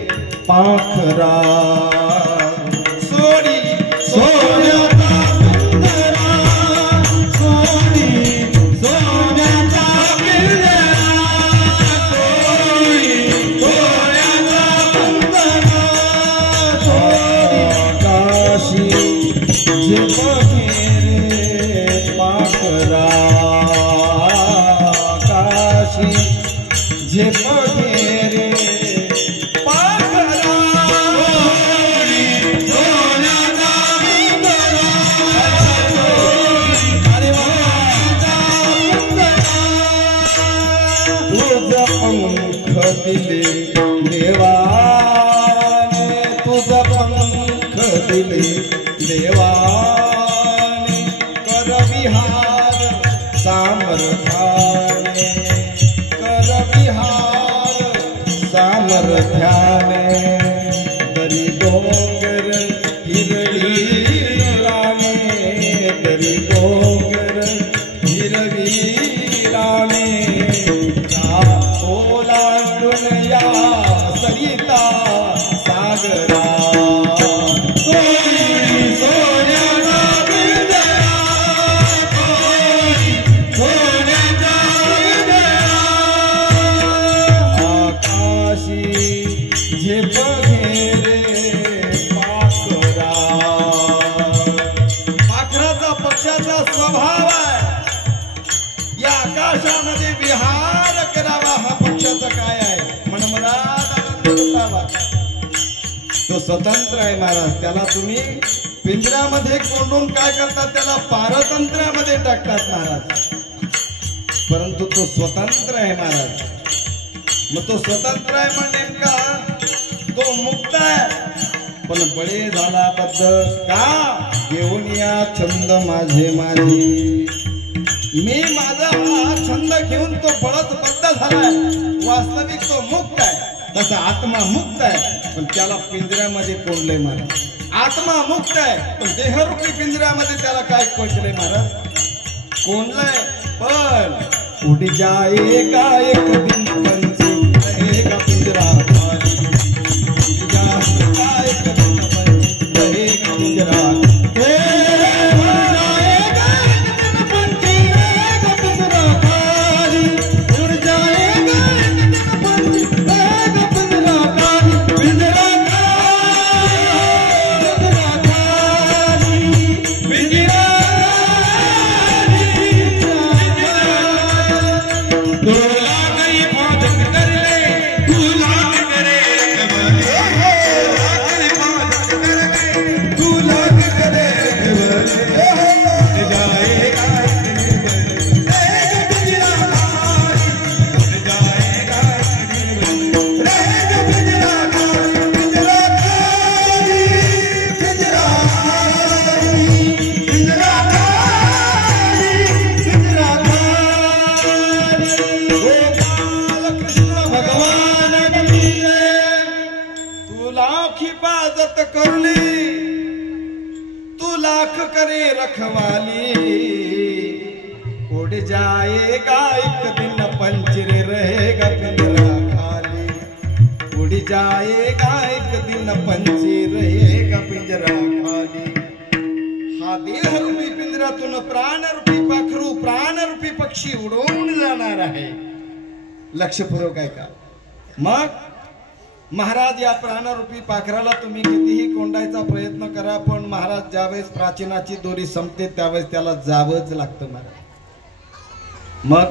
पाखरा, सोडी सोन्याचा पिंजरा, सोडी सोन्याचा पिंजरा, सोडी सोन्याचा पिंजरा, सोडी काशी झेप घेरे पाखरा, काशी झेप घेरे पाखरा, सोन्याचा पिंजरा, तुझ पंख दिले देवाने, तुझ पंख दिले देवाने, कर विहार सामर्थ्याने, कर विहार सामर्थ्याने, दरी डोंगर हिरवी राने, दरी डोंगर हिरवी राने, ओलांडून या सरिता सागरा, स्वभाव आहे. या आकाशामध्ये विहार करावा, हा पक्षाचा काय आहे, मनमनात आनंद लुटावा. तो स्वतंत्र आहे महाराज. त्याला तुम्ही पिंजऱ्यामध्ये कोंडून काय करतात, त्याला पारतंत्र्यामध्ये टाकतात महाराज. परंतु तो स्वतंत्र आहे महाराज. मग तो स्वतंत्र आहे पण नेमका तो मुक्त आहे, पण बळे झाला बद्ध का, घेऊन या छंद माझे माझी. मी माझा हा छंद घेऊन तो बळच बद्ध झालाय. वास्तविक तो मुक्त आहे. तसा आत्मा मुक्त आहे, पण त्याला पिंजऱ्यामध्ये कोंडले महाराज. आत्मा मुक्त आहे, पण देहरूपी पिंजऱ्यामध्ये त्याला काय कोंडले महाराज, कोंडलंय. पण उड जाएगा एक दिन पंछी, रहेगा पिंजरा खाली, उड जाएगा एक दिन पंछी, रहेगा पिंजरा, करे रखवाली, उड़ जाएगा एक दिन पंजरे रहेगा पिंजरा खाली, उड़ जाएगा न पंची रहे का पिंजरा खाली. हा देहरूपी पिंजरातून प्राणरूपी पाखरू प्राणरूपी पक्षी उडवून जाणार आहे. लक्षपूर्वक ऐका. मग महाराज या प्राणरूपी पाखराला तुम्ही कितीही कोंडायचा प्रयत्न करा, पण महाराज ज्यावेळेस प्राचीनाची दोरी संपते त्यावेळेस त्याला जावंच लागतं महाराज. मग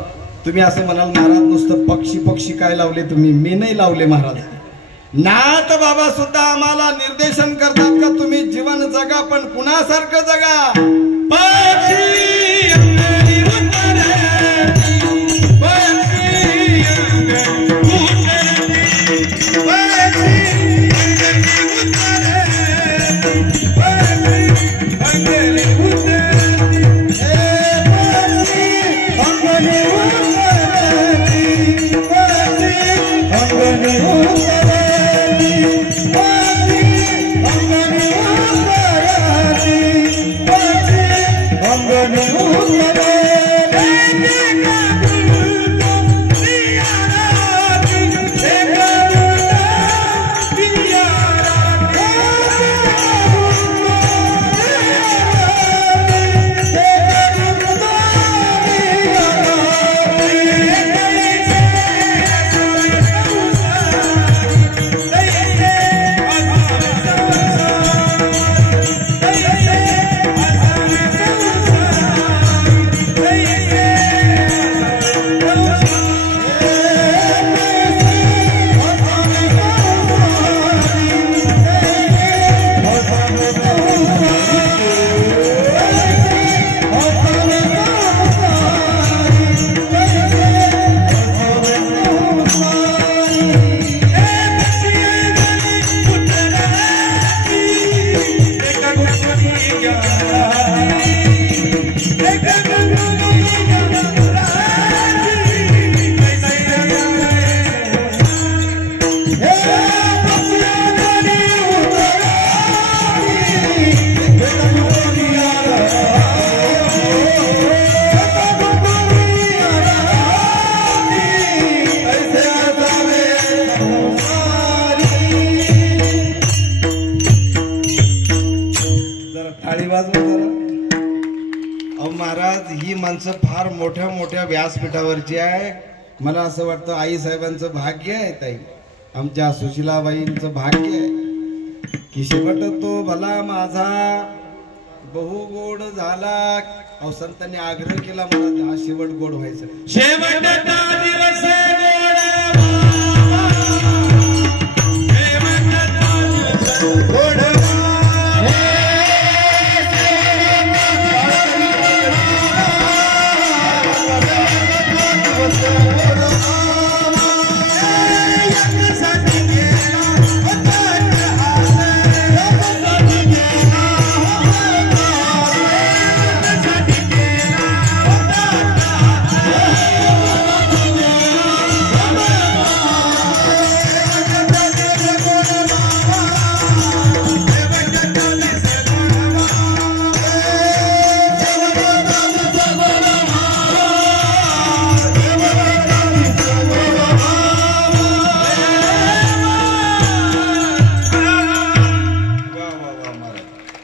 तुम्ही असं म्हणाल महाराज नुसतं पक्षी पक्षी काय लावले तुम्ही? मी नाही लावले महाराज. नाथ बाबा सुद्धा आम्हाला निर्देशन करतात का तुम्ही जीवन जगा, पण कुणासारखं जगा. पक्षी फार मोठ्या मोठ्या व्यासपीठावरची आहे. मला असं वाटतं आई साहेबांचं भाग्य आहे ताई, आमच्या सुशीलाबाईंचं भाग्य आहे की शेवट तो भला माझा बहु गोड झाला. अहो संतांनी आग्रह केला मला हा शेवट गोड व्हायचा. शेवटचा दिवस गोड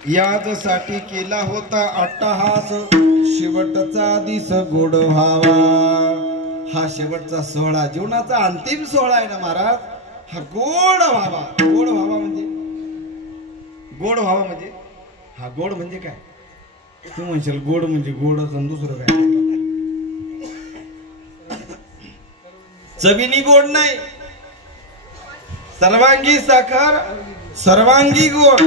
यासाठी केला होता अट्टहास शेवटचा दिस गोड व्हावा. हा शेवटचा सोहळा जीवनाचा अंतिम सोहळा आहे ना महाराज. हा गोड व्हावा. गोड व्हावा म्हणजे गोड व्हावा म्हणजे हा गोड म्हणजे काय? तू म्हणशील गोड म्हणजे गोड दुसरं काय? चवीनी गोड नाही, सर्वांगी साखर सर्वांगी गोड.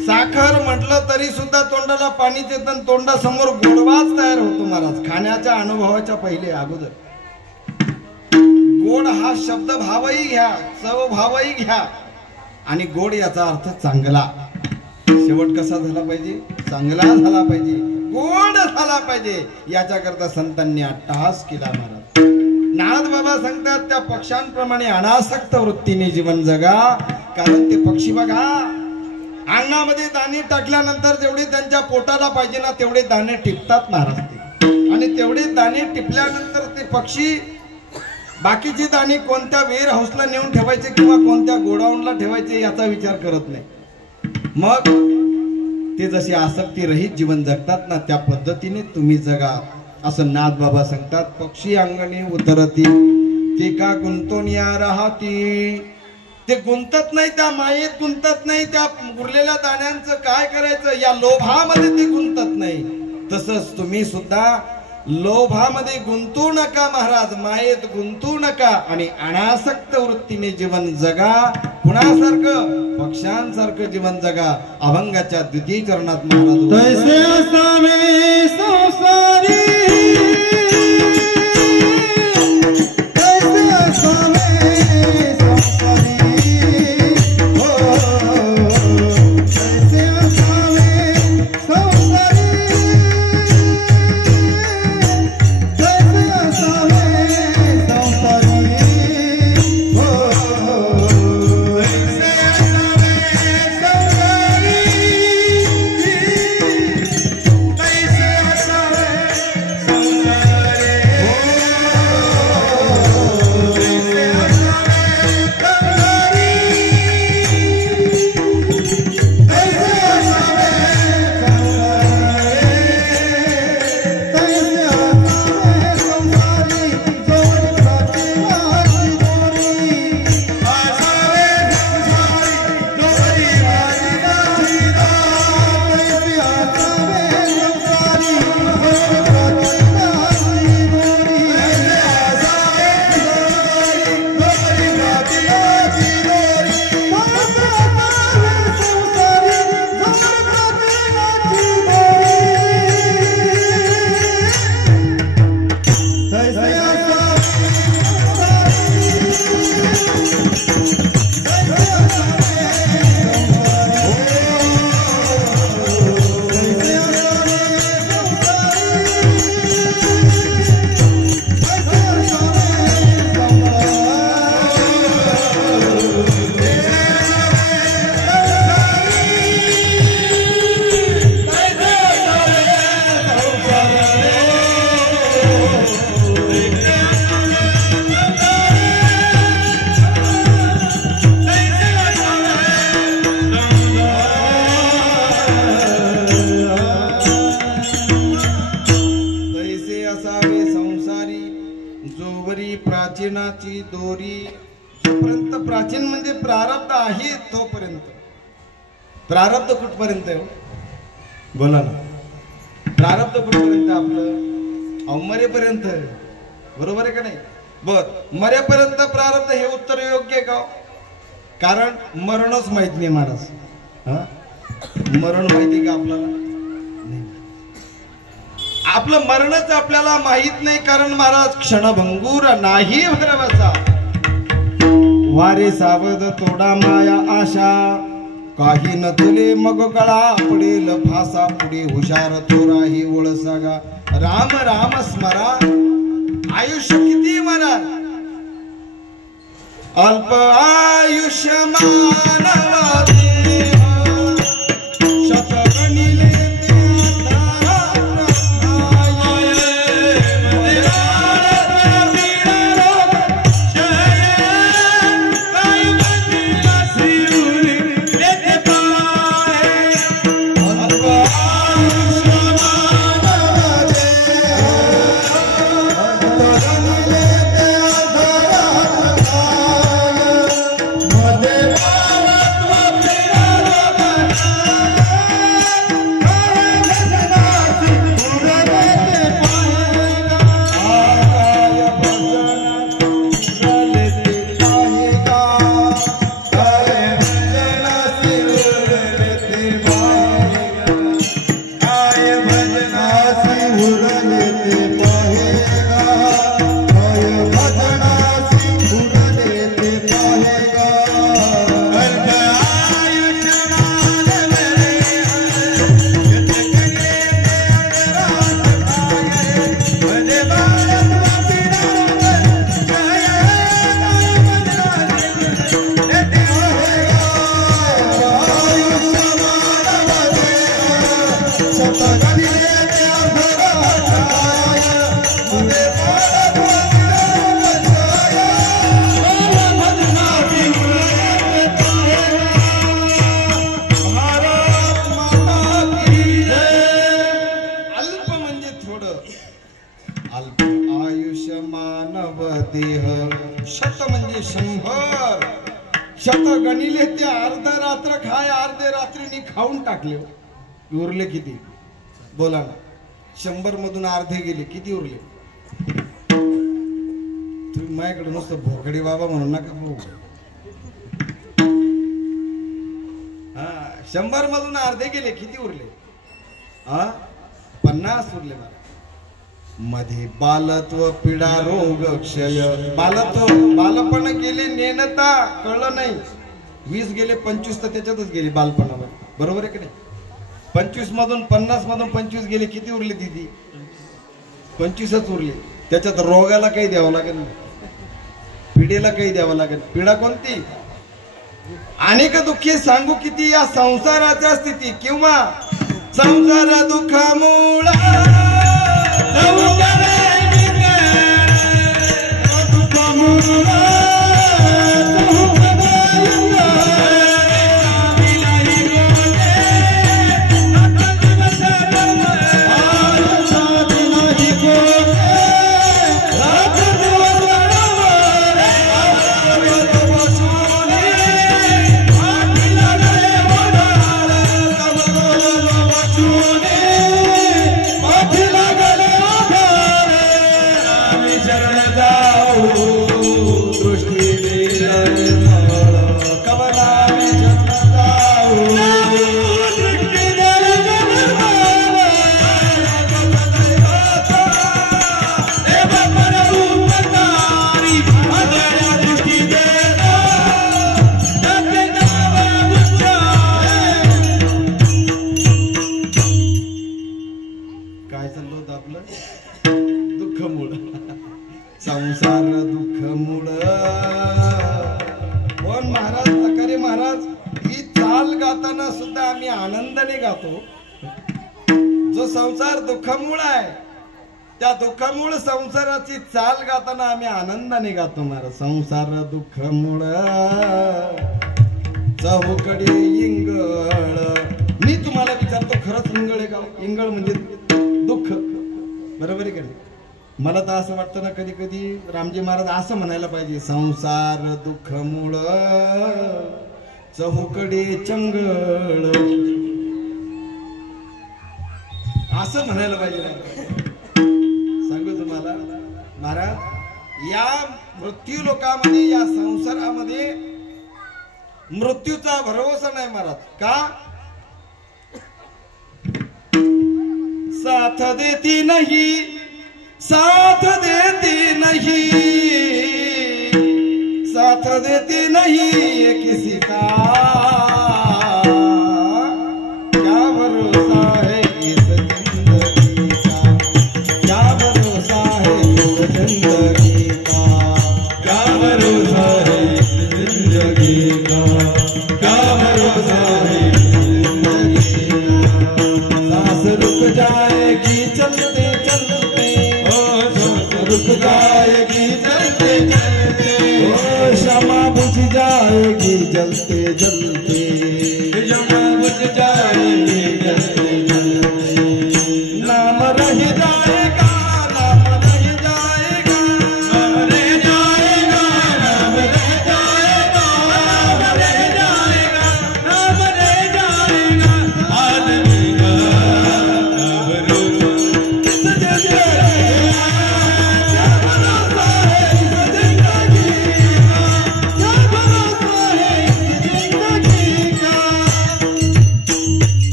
साखर म्हटलं तरी सुद्धा तोंडाला पाणी येतं, तोंडासमोर गोडवाच तयार होतो महाराज. खाण्याच्या अनुभवाच्या पहिले अगोदर गोड हा शब्द भावही घ्या, चव भावही घ्या. आणि गोड याचा अर्थ चांगला. शेवट कसा झाला पाहिजे? चांगला झाला पाहिजे, गोड झाला पाहिजे. याच्याकरता संतांनी अट्टहास केला महाराज. नाथ बाबा सांगतात त्या पक्ष्यांप्रमाणे अनासक्त वृत्तीने जीवन जगा. कारण ते पक्षी बघा अंगणामध्ये दाणे टाकल्यानंतर जेवढे त्यांच्या पोटाला पाहिजे ना तेवढे दाणे टिपतात महाराज ते. आणि तेवढे दाणे टिपल्यानंतर ते पक्षी बाकीचे दाणे कोणत्या वेअर हाऊसला नेऊन ठेवायचे किंवा कोणत्या गोडाऊनला ठेवायचे याचा विचार करत नाही. मग ते जसे आसक्ती रहित जीवन जगतात ना त्या पद्धतीने तुम्ही जगा असं नाथ बाबा सांगतात. पक्षी अंगणी उतरती ते का गुंतोनिया राहती. ते गुंतत नाही, त्या मायेत गुंतत नाही, त्या उरलेल्या दाण्यांचं काय करायचं या लोभामध्ये ते गुंतत नाही. तसंच तुम्ही सुद्धा लोभामध्ये गुंतू नका महाराज, मायेत गुंतू नका आणि अनासक्त वृत्तीने जीवन जगा. कुणासारखं? पक्ष्यांसारखं जीवन जगा. अभंगाच्या द्वितीय चरणात महाराज तैसे असावे संसारी प्राचीनाची दोरी. जोपर्यंत प्राचीन म्हणजे प्रारब्ध आहे तोपर्यंत. प्रारब्ध कुठपर्यंत आहे? बोला ना. प्रारब्ध कुठपर्यंत आपलं? मरेपर्यंत. बरोबर आहे का नाही? बर, मरेपर्यंत प्रारब्ध हे उत्तर योग्य का? कारण मरणच माहित नाही महाराज. मरण माहिती का आपल्याला? आपलं मरणच आपल्याला माहित नाही. कारण महाराज क्षणभंगूर नाही भरवसा. वारे सावध तोडा माया आशा. काही न तुले मग गळा पडेल फासा. पुढे हुशार तोराही ओळ सागा. राम राम स्मरा. आयुष्य किती महाराज? अल्प आयुष्य मानवा देव. शतगणिले मध्ये अल्प आयुष्य मानव देह शत म्हणजे 100 शत गणिले ते अर्ध रात्र खाय अर्धे रात्रीनी खाऊन टाकले उरले किती बोला ना 100 मधून अर्धे गेले किती उरले तुम्ही माझ्याकडे नुसतं भोकडी बाबा म्हणून नका भाऊ हा 100 मधून अर्धे गेले किती उरले 50 उरले मला मध्ये बालत्व पीडा रोग क्षय बालपण गेले नेनता कळलं नाही 20 गेले 25 तर त्याच्यातच गेली बालपणामध्ये बरोबर आहे की नाही 25 मधून 50 मधून 25 गेले किती उरले दिदी 25च उरले त्याच्यात रोगाला काही द्यावं लागेल पिढीला काही द्यावं लागेल पिढा कोणती अनेक दुःखी सांगू किती या संसाराच्या स्थिती किंवा संसार दुःखामुळा संसार दुःख मूळ पण महाराज तकारे महाराज ही चाल गाताना सुद्धा आम्ही आनंदाने गातो जो संसार दुःखामुळे आहे त्या दुःखामुळे संसाराची चाल गाताना आम्ही आनंदाने गातो महाराज संसार दुःखामुळे चहूकडे इंगळ मी तुम्हाला विचारतो खरंच इंगळ आहे का इंगळ म्हणजे दुःख बरोबर आहे का नाही मला तर असं वाटतं ना कधी कधी रामजी महाराज असं म्हणायला पाहिजे संसार दुःख मूळ चहूकडे चंगळ असं म्हणायला पाहिजे सांगू तुम्हाला महाराज या मृत्यू लोकांमध्ये या संसारामध्ये मृत्यूचा भरोसा नाही महाराज का साथ देती नहीं साथ देती नहीं ये किसी का क्या भरोसा है इस जिंदगी का क्या भरोसा है इस जिंदगी का क्या भरोसा है इस जिंदगी का क्या भरोसा है इस जिंदगी का सांस रुक जाएगी चलते रुक जाएगी चलते चलते ओ क्षमा बुझ जाएगी जलते जलते क्षमा बुझ जाएगी जलते जलते नाम रह जाएगा नाम रह जाएगा नाम रह जाएगा नाम रह जाएगा नाम रह जाएगा नाम रह जाएगा आदमी का नाम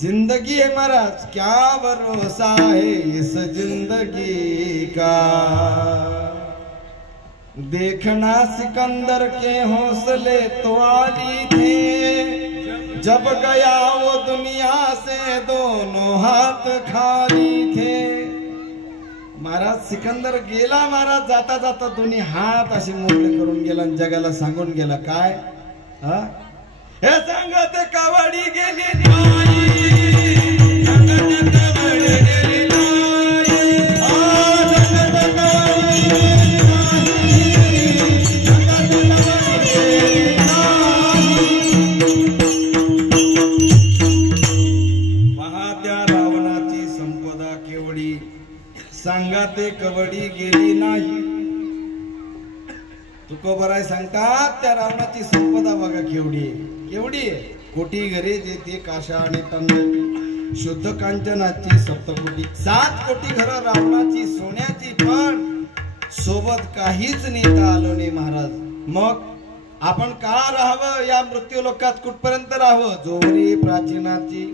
जिंदगी है महाराज क्या भरोसा है इस जिंदगी का देखना सिकंदर के हौसले तो आली थे जब गया वो दुनिया से दोनों हाथ खाली थे महाराज सिकंदर गेला महाराज जाता जाता दोन्ही हात असे मोकळे करून गेला आणि जगाला सांगून गेला काय हे सांगते कावडी गेली केवढी सांगा ते कवडी गेली नाही. तुकोबराय सांगतात त्या रावणाची संपदा बघा केवढी आहे, केवढी आहे. कोटी घरे जेथे काशा आणि तंड, शुद्ध कांचनाची सप्तकोटी. 7 कोटी घरं रावणाची सोन्याची, पण सोबत काहीच नेता आलं नाही महाराज. मग आपण का राहावं या मृत्यू लोकात, कुठपर्यंत राहावं. जोरी प्राचीनाची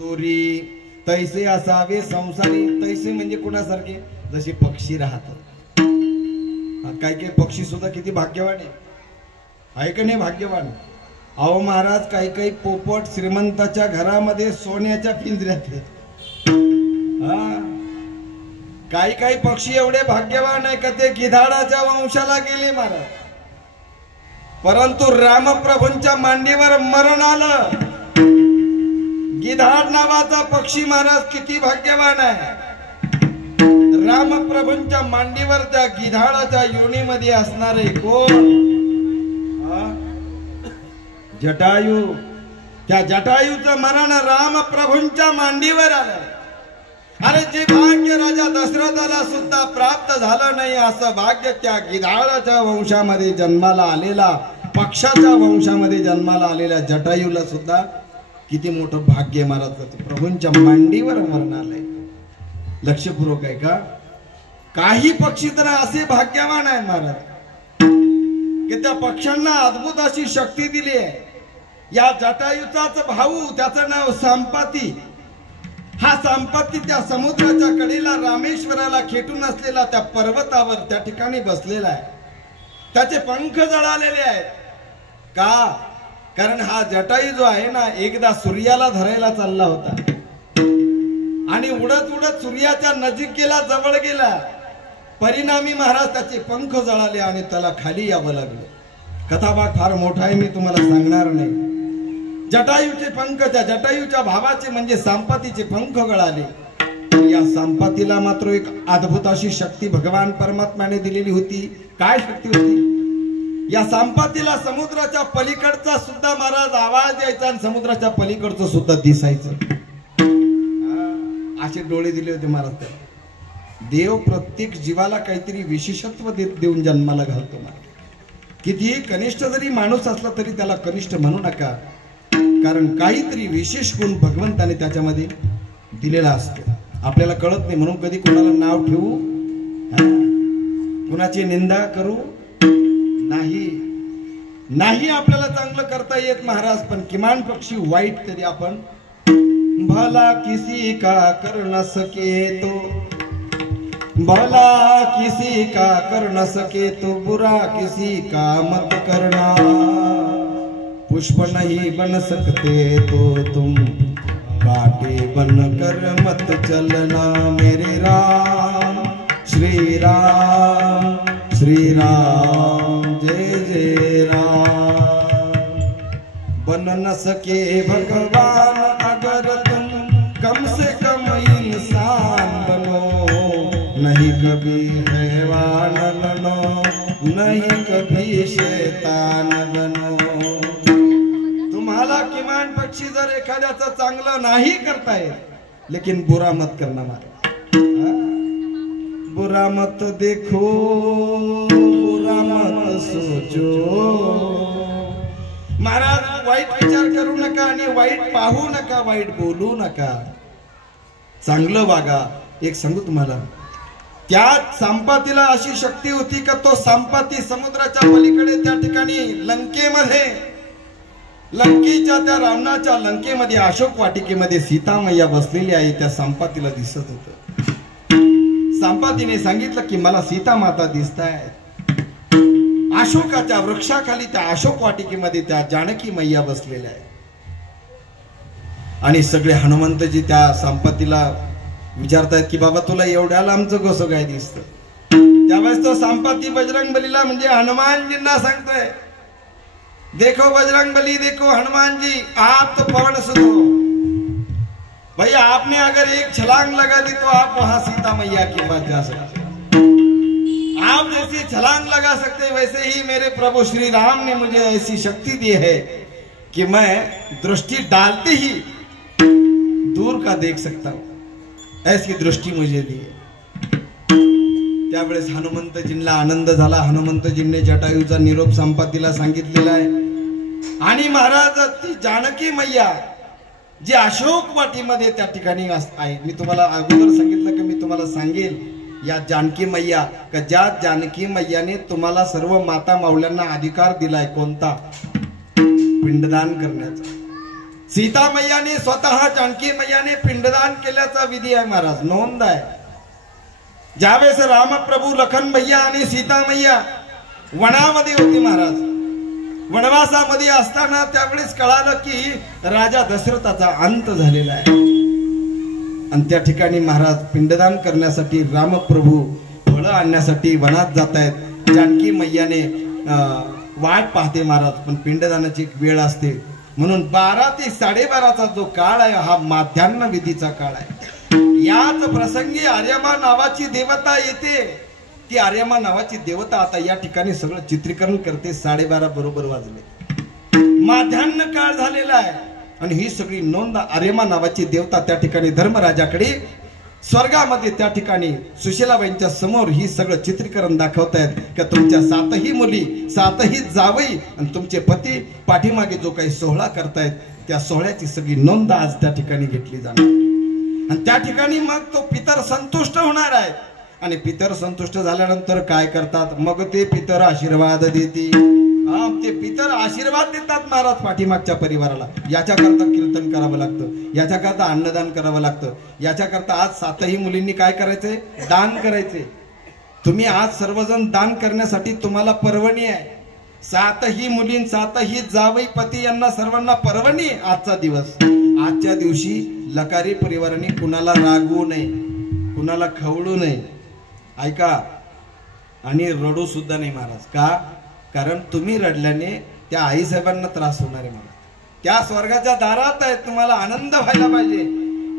दोरी, तैसे असावे संसारी. तैसे म्हणजे कुणासारखे, जसे पक्षी राहतात. काही काही पक्षी सुद्धा किती भाग्यवान आहे का नाही, भाग्यवान. अहो महाराज, काही काही पोपट श्रीमंताच्या घरामध्ये सोन्याच्या पिंजऱ्यात आहेत. काही काही पक्षी एवढे भाग्यवान आहे का ते गिधाडाच्या वंशाला गेले महाराज. परंतु रामप्रभूंच्या मांडीवर मरण आलं. गिधाड नावाचा पक्षी महाराज किती भाग्यवान आहे. रामप्रभूंच्या मांडीवर त्या गिधाडाच्या योनीमध्ये असणारे कोण, जटायू. त्या जटायूचं मरण रामप्रभूंच्या मांडीवर आलं. अरे जे भाग्य राजा दशरथाला सुद्धा प्राप्त झालं नाही, असं भाग्य त्या गिधाडाच्या वंशामध्ये जन्माला आलेला, पक्षाच्या वंशामध्ये जन्माला आलेल्या जटायूला सुद्धा किती मोठं भाग्य महाराज. प्रभूंच्या मांडीवर मरण आलंय. लक्षपूर्वक आहे का. काही पक्षी तर असे भाग्यवान आहेत महाराज की त्या पक्ष्यांना अद्भुत अशी शक्ती दिली आहे. या जटायूचाच भाऊ, त्याचं नाव संपाती. हा संपाती त्या समुद्राच्या कडेला रामेश्वराला खेटून असलेला त्या पर्वतावर त्या ठिकाणी बसलेला आहे. त्याचे पंख जळालेले आहेत. का, कारण हा जटायू जो आहे ना, एकदा सूर्याला धरायला चालला होता आणि उडत उडत सूर्याच्या नजीकेला जवळ गेला. परिणामी महाराज त्याचे पंख जळाले आणि त्याला खाली यावं लागलं. कथाभाग फार मोठा आहे, मी तुम्हाला सांगणार नाही. जटायूचे पंख, त्या जटायूच्या भावाचे म्हणजे संपातीचे पंख गळाले. या संपातीला मात्र एक अद्भुत अशी शक्ती भगवान परमात्म्याने दिलेली होती. काय शक्ती होती. या संपातीला समुद्राच्या पलीकडचा सुद्धा महाराज आवाज यायचा आणि समुद्राच्या पलीकडचं सुद्धा दिसायचं. असे डोळे दिले होते महाराज त्याला. देव प्रत्येक जीवाला काहीतरी विशेषत्व देऊन जन्माला घालतो. कितीही कनिष्ठ जरी माणूस असला तरी त्याला कनिष्ठ म्हणू नका, कारण काहीतरी विशेष गुण भगवंताने त्याच्यामध्ये दिलेला असतो. आपल्याला कळत नाही म्हणून कधी कोणाला नाव ठेवू, कुणाची निंदा करू नाही. आपल्याला चांगलं करता येत महाराज, पण किमान पक्षी वाईट तरी आपण. भला किसी का कर न सके तो, भला किसी का कर न सके तो, बुरा किसी का मत करना. पुष्प नहीं बन सकते तो तुम कांटे बनकर मत चलना. मेरे राम श्री राम, श्री राम जय जय राम. बन न सके भगवान अगर तुम कम से कम इंसान बनो. नहीं कभी हैवान बनो, नहीं कभी शैतान बनो. तुम्हाला किमान पक्षी जर एखाद्याचं चांगलं नाही करताय, लेकिन बुरा मत करना मारे. बुरा मत देखो, बुरा मत सोचो. महाराज, वाईट विचार करू नका आणि वाईट पाहू नका, वाईट बोलू नका, चांगलं वागा. एक सांगू तुम्हाला, त्या संपातीला अशी शक्ती होती का तो संपाती समुद्राच्या पलीकडे त्या ठिकाणी लंकेमध्ये, लंकेच्या त्या रावणाच्या लंकेमध्ये अशोक वाटिकेमध्ये सीता मैया बसलेली आहे. त्या संपातीला दिसत होत. संपातीने सांगितलं की मला सीता माता दिसताय. अशोकाच्या वृक्षाखाली त्या अशोक वाटिकेमध्ये त्या जानकी मैया बसलेल्या आहेत. आणि सगळे हनुमंतजी त्या संपातीला विचारतायत की बाबा तुला एवढ्या लांबचं कसं काय दिसतं. त्यावेळेस तो संपाती बजरंगबलीला म्हणजे हनुमानजींना सांगतोय, देखो बजरंगबली, देखो हनुमान जी, आप तो पवन सुत हो. भैया आपने अगर एक छलांग लगा दी तो आप वहां सीता मैया के पास जा सकते. आप जैसी छलांग लगा सकते वैसे ही मेरे प्रभु श्री राम ने मुझे ऐसी शक्ति दी है कि मैं दृष्टि डालते ही दूर का देख सकता हूं. ऐसी दृष्टि मुझे दी है. त्यावेळेस हनुमंतजींना आनंद झाला. हनुमंतजींनी जटायूचा निरोप संपातीला सांगितलेला आहे. आणि महाराज ती जानकी मैया जी अशोक वाटीमध्ये त्या ठिकाणी आहे. मी तुम्हाला अगोदर सांगितलं की मी तुम्हाला सांगेल या जानकी मैया का ज्या जानकी मैयाने तुम्हाला सर्व माता माऊल्यांना अधिकार दिलाय कोणता? पिंडदान करण्याचा. सीता मैयाने स्वतः जानकी मैयाने पिंडदान केल्याचा विधी आहे महाराज, नोंद आहे. ज्यावेळेस रामप्रभू लखन मैया आणि सीता मैया वनामध्ये होती महाराज, वनवासामध्ये असताना त्यावेळेस कळालं की राजा दशरथाचा अंत झालेला आहे. आणि त्या ठिकाणी महाराज पिंडदान करण्यासाठी रामप्रभू फळं आणण्यासाठी वनात जात आहेत. जानकी मैयाने वाट पाहते महाराज, पण पिंडदानाची एक वेळ असते म्हणून 12 ते 12:30चा जो काळ आहे हा माध्यान्ह विधीचा काळ आहे. याच प्रसंगी आर्यमा नावाची देवता येते. ती आर्यमा नावाची देवता आता या ठिकाणी सगळं चित्रीकरण करते. 12:30 बरोबर वाजले, माध्यान्ह काळ झालेला आहे. आणि ही सगळी नोंद आर्यमा नावाची देवता त्या ठिकाणी धर्मराजाकडे स्वर्गामध्ये त्या ठिकाणी सुशीलाबाईंच्या समोर ही सगळं चित्रीकरण दाखवतायत की तुमच्या 7ही मुली 7ही जावई आणि तुमचे पती पाठीमागे जो काही सोहळा करतायत त्या सोहळ्याची सगळी नोंद आज त्या ठिकाणी घेतली जाणार. आणि त्या ठिकाणी मग तो पितर संतुष्ट होणार आहे. आणि पितर संतुष्ट झाल्यानंतर काय करतात? मग ते पितर आशीर्वाद देते. ते पितर आशीर्वाद देतात महाराज पाठीमागच्या परिवाराला. याच्याकरता कीर्तन करावं लागतं, याच्याकरता अन्नदान करावं लागतं, याच्याकरता आज 7ही मुलींनी काय करायचंय? दान करायचे. तुम्ही आज सर्वजण दान करण्यासाठी तुम्हाला पर्वणी आहे. 7ही मुली 7ही जावई पती यांना सर्वांना पर्वणी आजचा दिवस. आजच्या दिवशी लकारी परिवाराने कुणाला रागवू नये, कुणाला खवळू नये, ऐका, आणि रडू सुद्धा नाही महाराज. का? कारण तुम्ही रडल्याने त्या आईसाहेबांना त्रास होणार आहे महाराज. त्या स्वर्गाच्या दारात आहेत. तुम्हाला आनंद व्हायला पाहिजे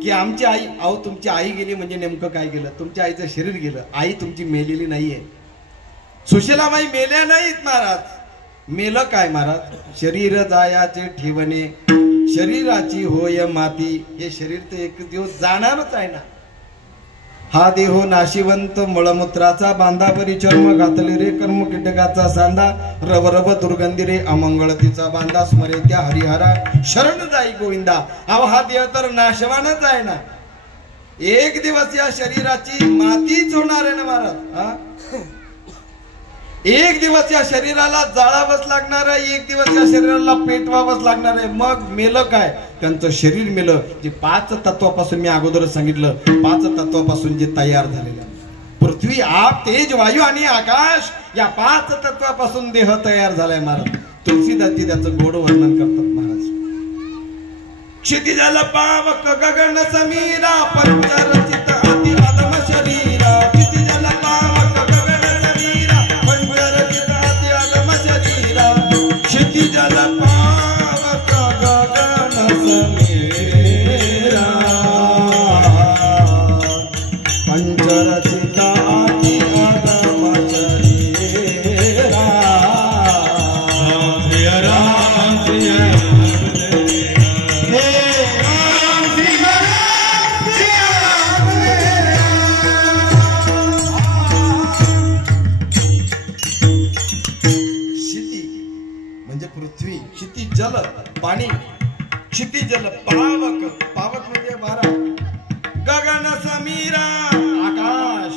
की आमची आई, अहो तुमची आई गेली म्हणजे नेमकं काय गेलं? तुमच्या आईचं शरीर गेलं. आई तुमची मेलेली नाहीये. सुशीलाबाई मेल्या नाहीत महाराज. मेलं काय महाराज? शरीर जायाचे ठेवणे, शरीराची होय माती. हे शरीर तर एक दिवस जाणारच आहे ना. हा देहो नाशिवंत मळमूत्राचा बांधा, परी चर्म घातले रे कर्म कीटकाचा सांदा, रव रव दुर्गंधी रे अमंगळतीचा बांधा, स्मरे त्या हरिहरा शरण जाई गोविंदा. अहो हा देह तर नाशवानच आहे ना. एक दिवस या शरीराची मातीच होणार आहे ना महाराज. एक दिवस या शरीराला जाळावंच लागणार आहे, एक दिवस या शरीराला पेटवावंच लागणार आहे. मग मेलं काय? त्यांचं शरीर मेलं जे 5 तत्वापासून मी अगोदर सांगितलं. 5 तत्वापासून जे तयार झालेलं पृथ्वी आप तेज वायू आणि आकाश या 5 तत्वापासून देह तयार झालाय महाराज. तुलसीदासजी त्याचं गोड वर्णन करतात महाराज. क्षितिजल पावक गगन समीरा पंचरचित अति अधम शरीरा. क्षितिजल पावक गगन समीरा पंचरचित अति अधम शरीरा. क्षितिजल पावक गगन समीरा पंचरचित अति अधम शरीरा. राम श्री पृथ्वी, क्षिती जल पाणी, क्षिती जल पावक, पावक म्हणजे वारा, गगन समीरा आकाश.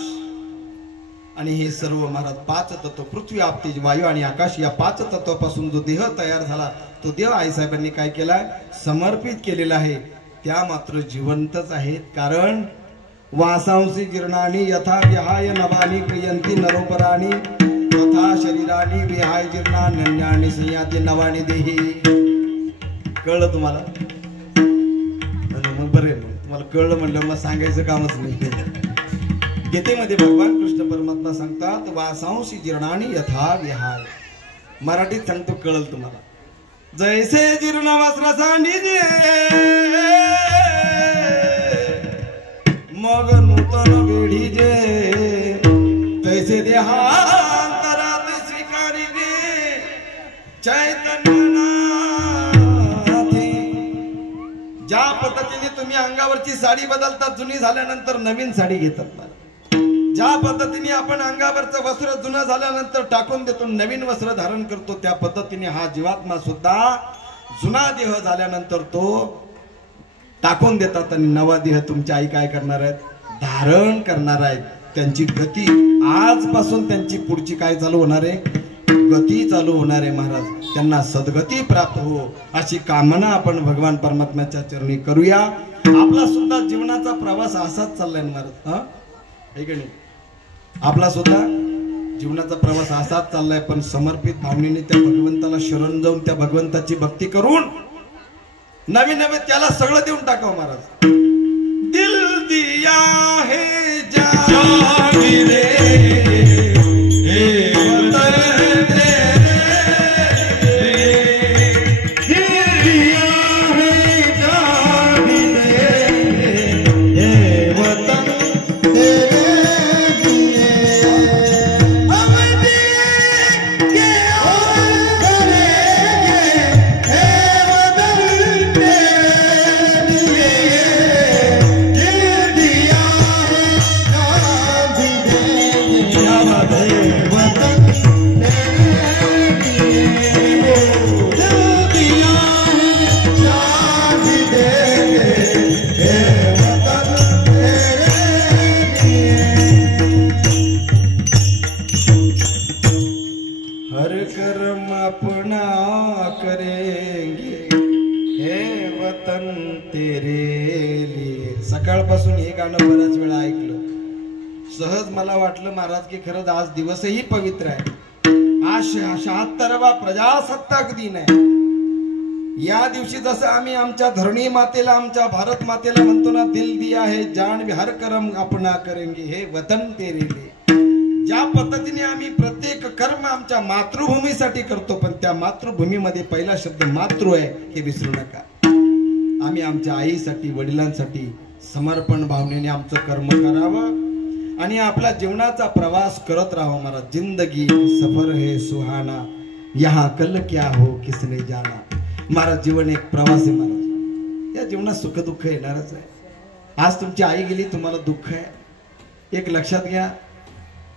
आणि हे सर्व महाराज 5 तत्व पृथ्वी आप तेज वायू आणि आकाश या 5 तत्वापासून जो देह तयार झाला तो देह आईसाहेबांनी काय केलाय? समर्पित केलेला आहे. त्या मात्र जिवंतच आहेत. कारण वासांसी जीर्णानी यथा विहाय नवानी क्रियंती नरोपराणी तथा शरीरानी विहाय जीर्णा नन्यानी संयाती नवानी देही. कळलं तुम्हाला? मग बरे, तुम्हाला कळलं म्हणलं मग सांगायचं कामच नाही. गीतेमध्ये भगवान कृष्ण परमात्मा सांगतात वासांसी जीर्णानी यथा विहाय. मराठीत सांगतो, कळलं तुम्हाला? जैसे जीर्ण वस्त्र सांडीजे मग नूतन वेढीजे तैसे देहांतरात स्वीकारिले चैतन्यनाथी. ज्या पद्धतीने तुम्ही अंगावरची साडी बदलतात जुनी झाल्यानंतर नवीन साडी घेतात ज्या पद्धतीने आपण अंगावरचं वस्त्र जुनं झाल्यानंतर टाकून देतो, नवीन वस्त्र धारण करतो, त्या पद्धतीने हा जीवात्मा सुद्धा जुना देह झाल्यानंतर तो टाकून देतात आणि नवा देह तुमची आई काय करणार आहेत, धारण करणार आहेत. त्यांची गती आजपासून त्यांची पुढची काय चालू होणार आहे, गती चालू होणार आहे. महाराज त्यांना सद्गती प्राप्त हो अशी कामना आपण भगवान परमात्म्याच्या चरणी करूया. आपला सुद्धा जीवनाचा प्रवास असाच चाललाय महाराज. हा हे की नाही, आपला सुद्धा जीवनाचा प्रवास असाच चाललाय, पण समर्पित भावनेने त्या भगवंताला शरण जाऊन त्या भगवंताची भक्ती करून नवीन नवे त्याला सगळं देऊन टाकावं. महाराज दिल दिया है जान दे सकाळपासून हे गाणं बऱ्याच वेळा ऐकलं. सहज मला वाटलं महाराज की खरंच आज दिवसही पवित्र आहे. आज 76वा प्रजासत्ताक दिन आहे. या दिवशी जसं आम्ही आमच्या धरणी मातेला, आमच्या भारत मातेला म्हणतो ना, दिल दिया है जान हर कर्म अपना करेंगे हे वतन तेरे लिए. ज्या पद्धतीने आम्ही प्रत्येक कर्म आमच्या मातृभूमीसाठी करतो, पण त्या मातृभूमीमध्ये पहिला शब्द मातृ आहे हे विसरू नका. आम्ही आमच्या आईसाठी, वडिलांसाठी समर्पण भावनेने आमचं कर्म करावं आणि आपल्या जीवनाचा प्रवास करत राहावं. महाराज जिंदगी सफर है सुहाना, यहाँ कल क्या हो किसने जाना. महाराज जीवन एक प्रवास आहे. महाराज या जीवनात सुख दुःख येणारच आहे. आज तुमची आई गेली, तुम्हाला दुःख आहे. एक लक्षात घ्या,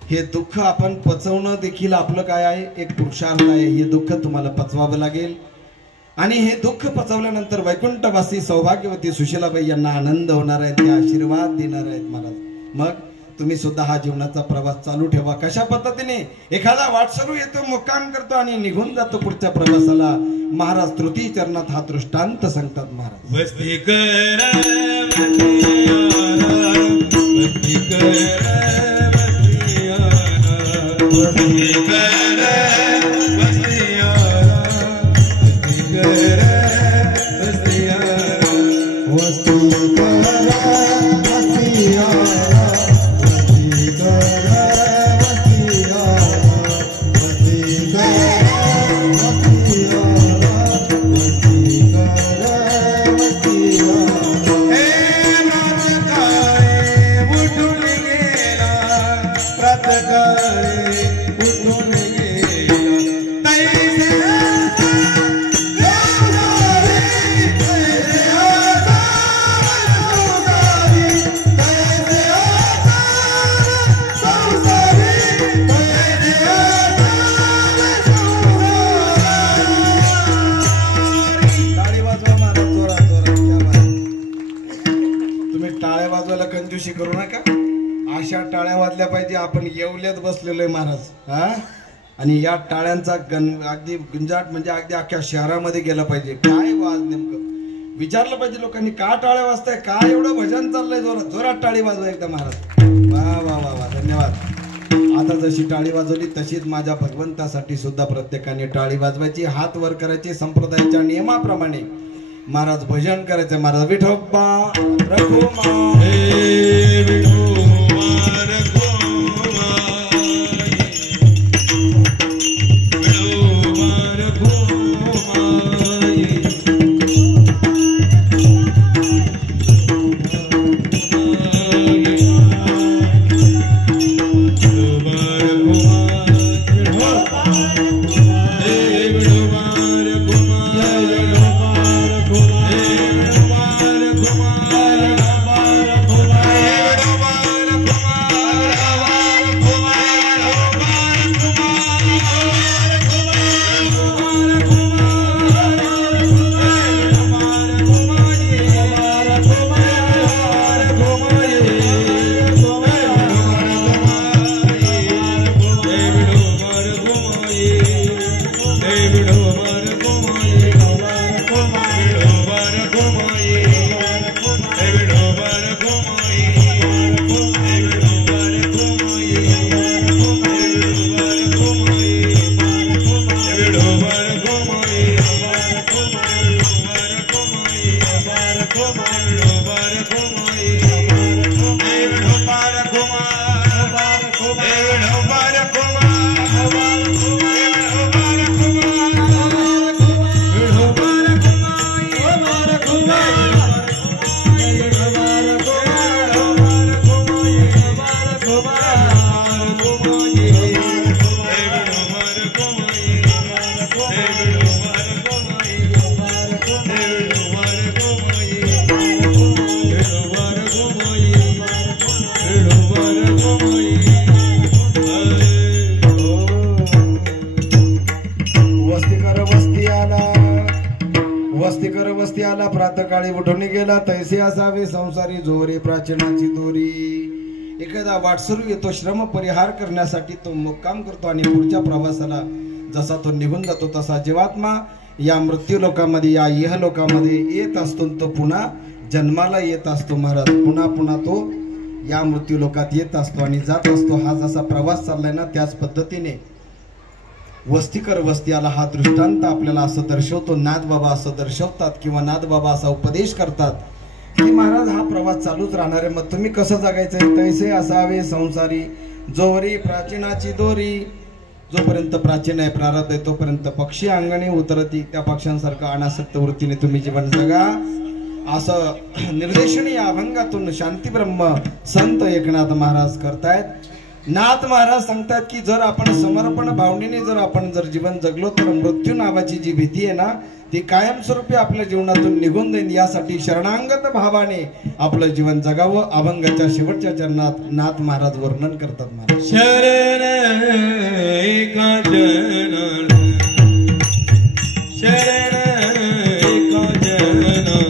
हे दुःख आपण पचवणं देखील आपलं काय आहे, एक पुरुषार्थ आहे. हे दुःख तुम्हाला पचवावं लागेल आणि हे दुःख पचवल्यानंतर वैकुंठवासी सौभाग्यवती सुशीलाबाई यांना आनंद होणार आहे, ते आशीर्वाद देणार आहेत. महाराज मग तुम्ही सुद्धा हा जीवनाचा प्रवास चालू ठेवा. कशा पद्धतीने एखादा वाटसरू येतो, मुक्काम करतो आणि निघून जातो पुढच्या प्रवासाला. महाराज तृतीय चरणात हा दृष्टांत सांगतात. महाराज वस्ती कर वस्ती कर करू नका. अशा टाळ्या वाजल्या पाहिजे. आपण येवल्यात बसलेलोय महाराज. हा आणि या टाळ्यांचा अगदी गुंजाट म्हणजे अगदी अख्ख्या शहरामध्ये गेला पाहिजे. काय वाज नेमकं विचारलं पाहिजे लोकांनी, का टाळ्या वाजताय, काय एवढं भजन चाललंय, जोरात जोरात टाळी वाजवा एकदा महाराज. वा वा वा वा, धन्यवाद. आता जशी टाळी वाजवली तशीच माझ्या भगवंतासाठी सुद्धा प्रत्येकाने टाळी वाजवायची, हात वर करायचे संप्रदायाच्या नियमाप्रमाणे. महाराज भजन करायचं. महाराज विठोबा रघुमा वस्तीकर वस्ती आला प्रातकाळी उठून गेला तैसे असावे संसारी जोरे प्राचीनाची दोरी. एखादा वाटसरू येतो श्रम परिहार करण्यासाठी, तो मुक्काम करतो आणि पुढच्या प्रवासाला जसा तो निघून जातो तसा जीवात्मा या मृत्यू लोकामध्ये या इह लोकामध्ये येत असतो. तो पुन्हा जन्माला येत असतो महाराज. पुन्हा पुन्हा तो या मृत्यू लोकात येत असतो आणि जात असतो. हा जसा प्रवास चाललाय ना त्याच पद्धतीने वस्तीकर वस्ती आला हा दृष्टांत आपल्याला असं दर्शवतो. नाथबाबा असं दर्शवतात किंवा नाथबाबा असा उपदेश करतात की महाराज हा प्रवास चालूच राहणार आहे. मग तुम्ही कसं जगायचंय? तैसे असावे संसारी जोवरी प्राचीनाची दोरी. जोपर्यंत प्राचीन आहे प्रारब्ध आहे तोपर्यंत पक्षी अंगणी उतरती. त्या पक्ष्यांसारखं अनासक्त वृत्तीने तुम्ही जीवन जगा असं निर्देशन या अभंगातून शांतीब्रह्म संत एकनाथ महाराज करतायत. नाथ महाराज सांगतात की जर आपण समर्पण भावनेने जर आपण जर जीवन जगलो तर मृत्यू नावाची जी भीती आहे ना ती कायमस्वरूपी आपल्या जीवनातून निघून जाईल. यासाठी शरणांगत भावाने आपलं जीवन जगावं. अभंगाच्या शेवटच्या चरणात नाथ महाराज वर्णन करतात. महाराज शरण एका जनार्दन, शरण एका जनार्दन,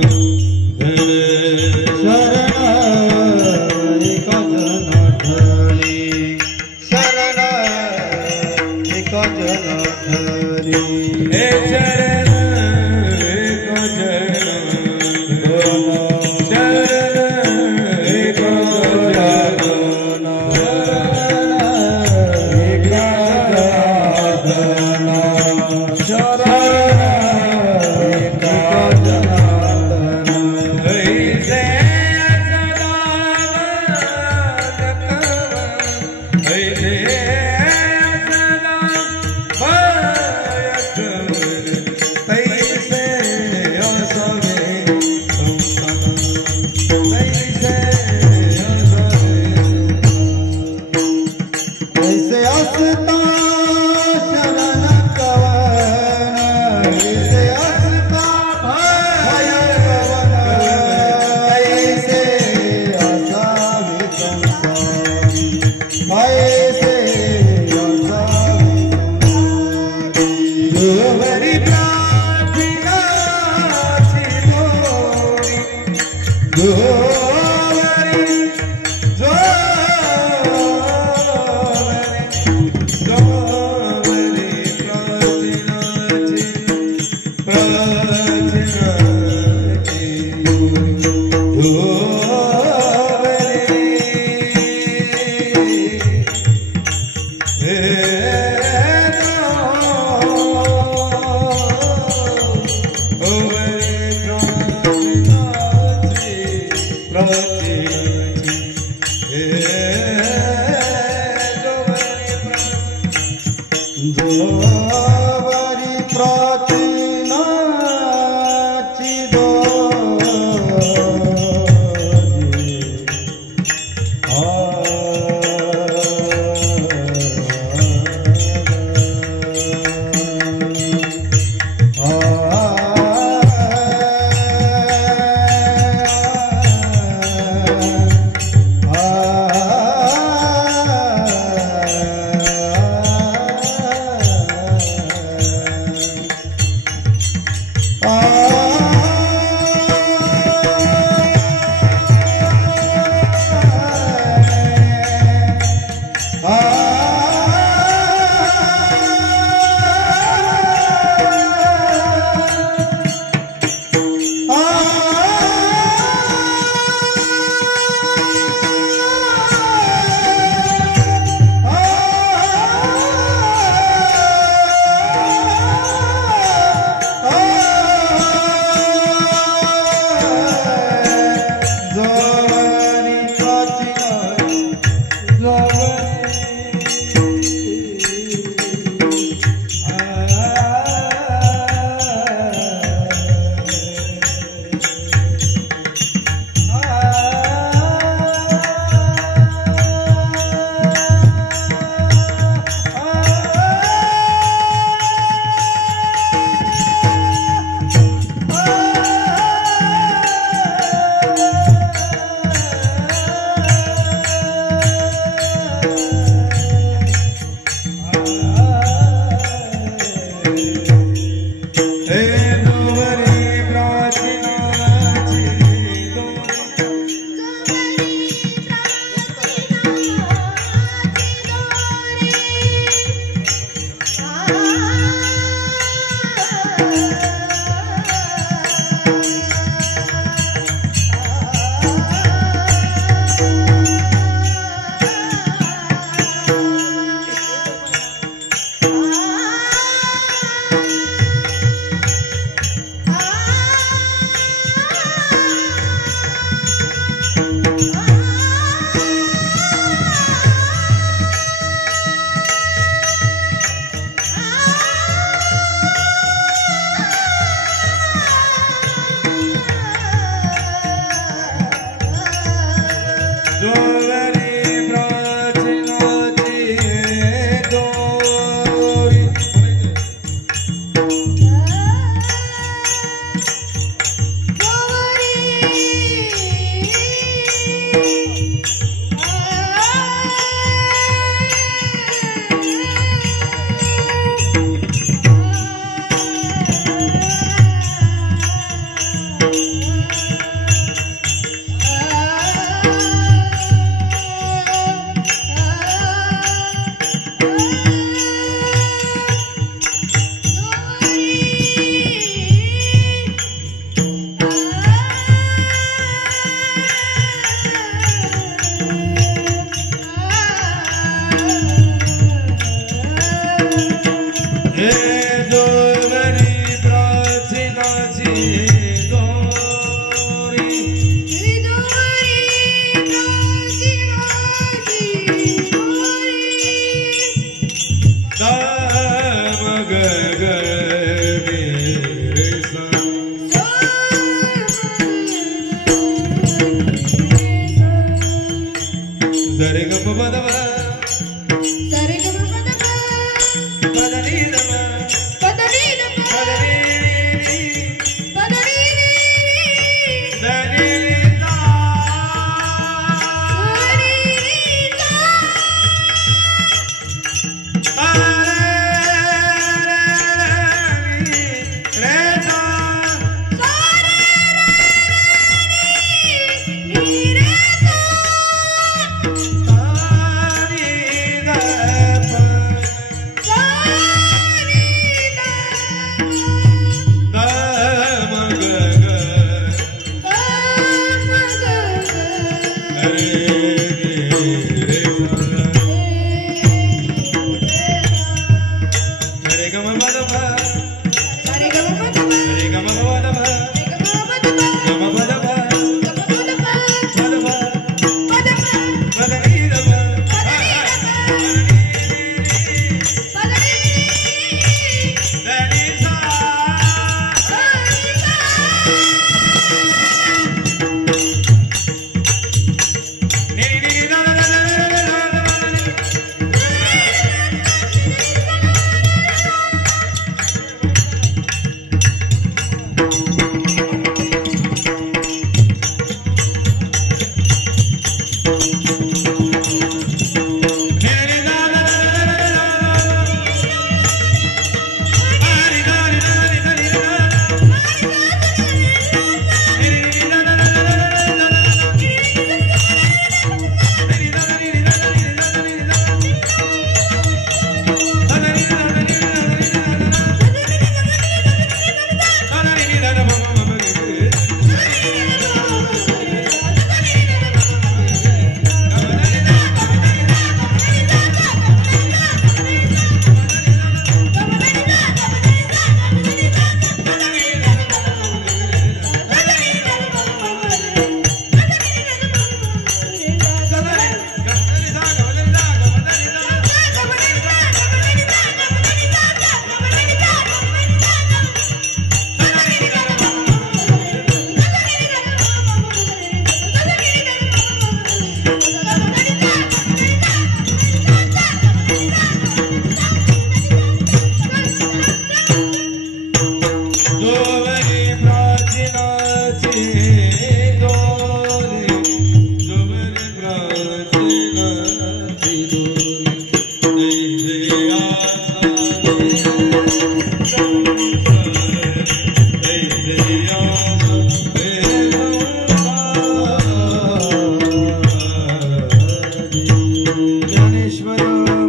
ज्ञानेश्वर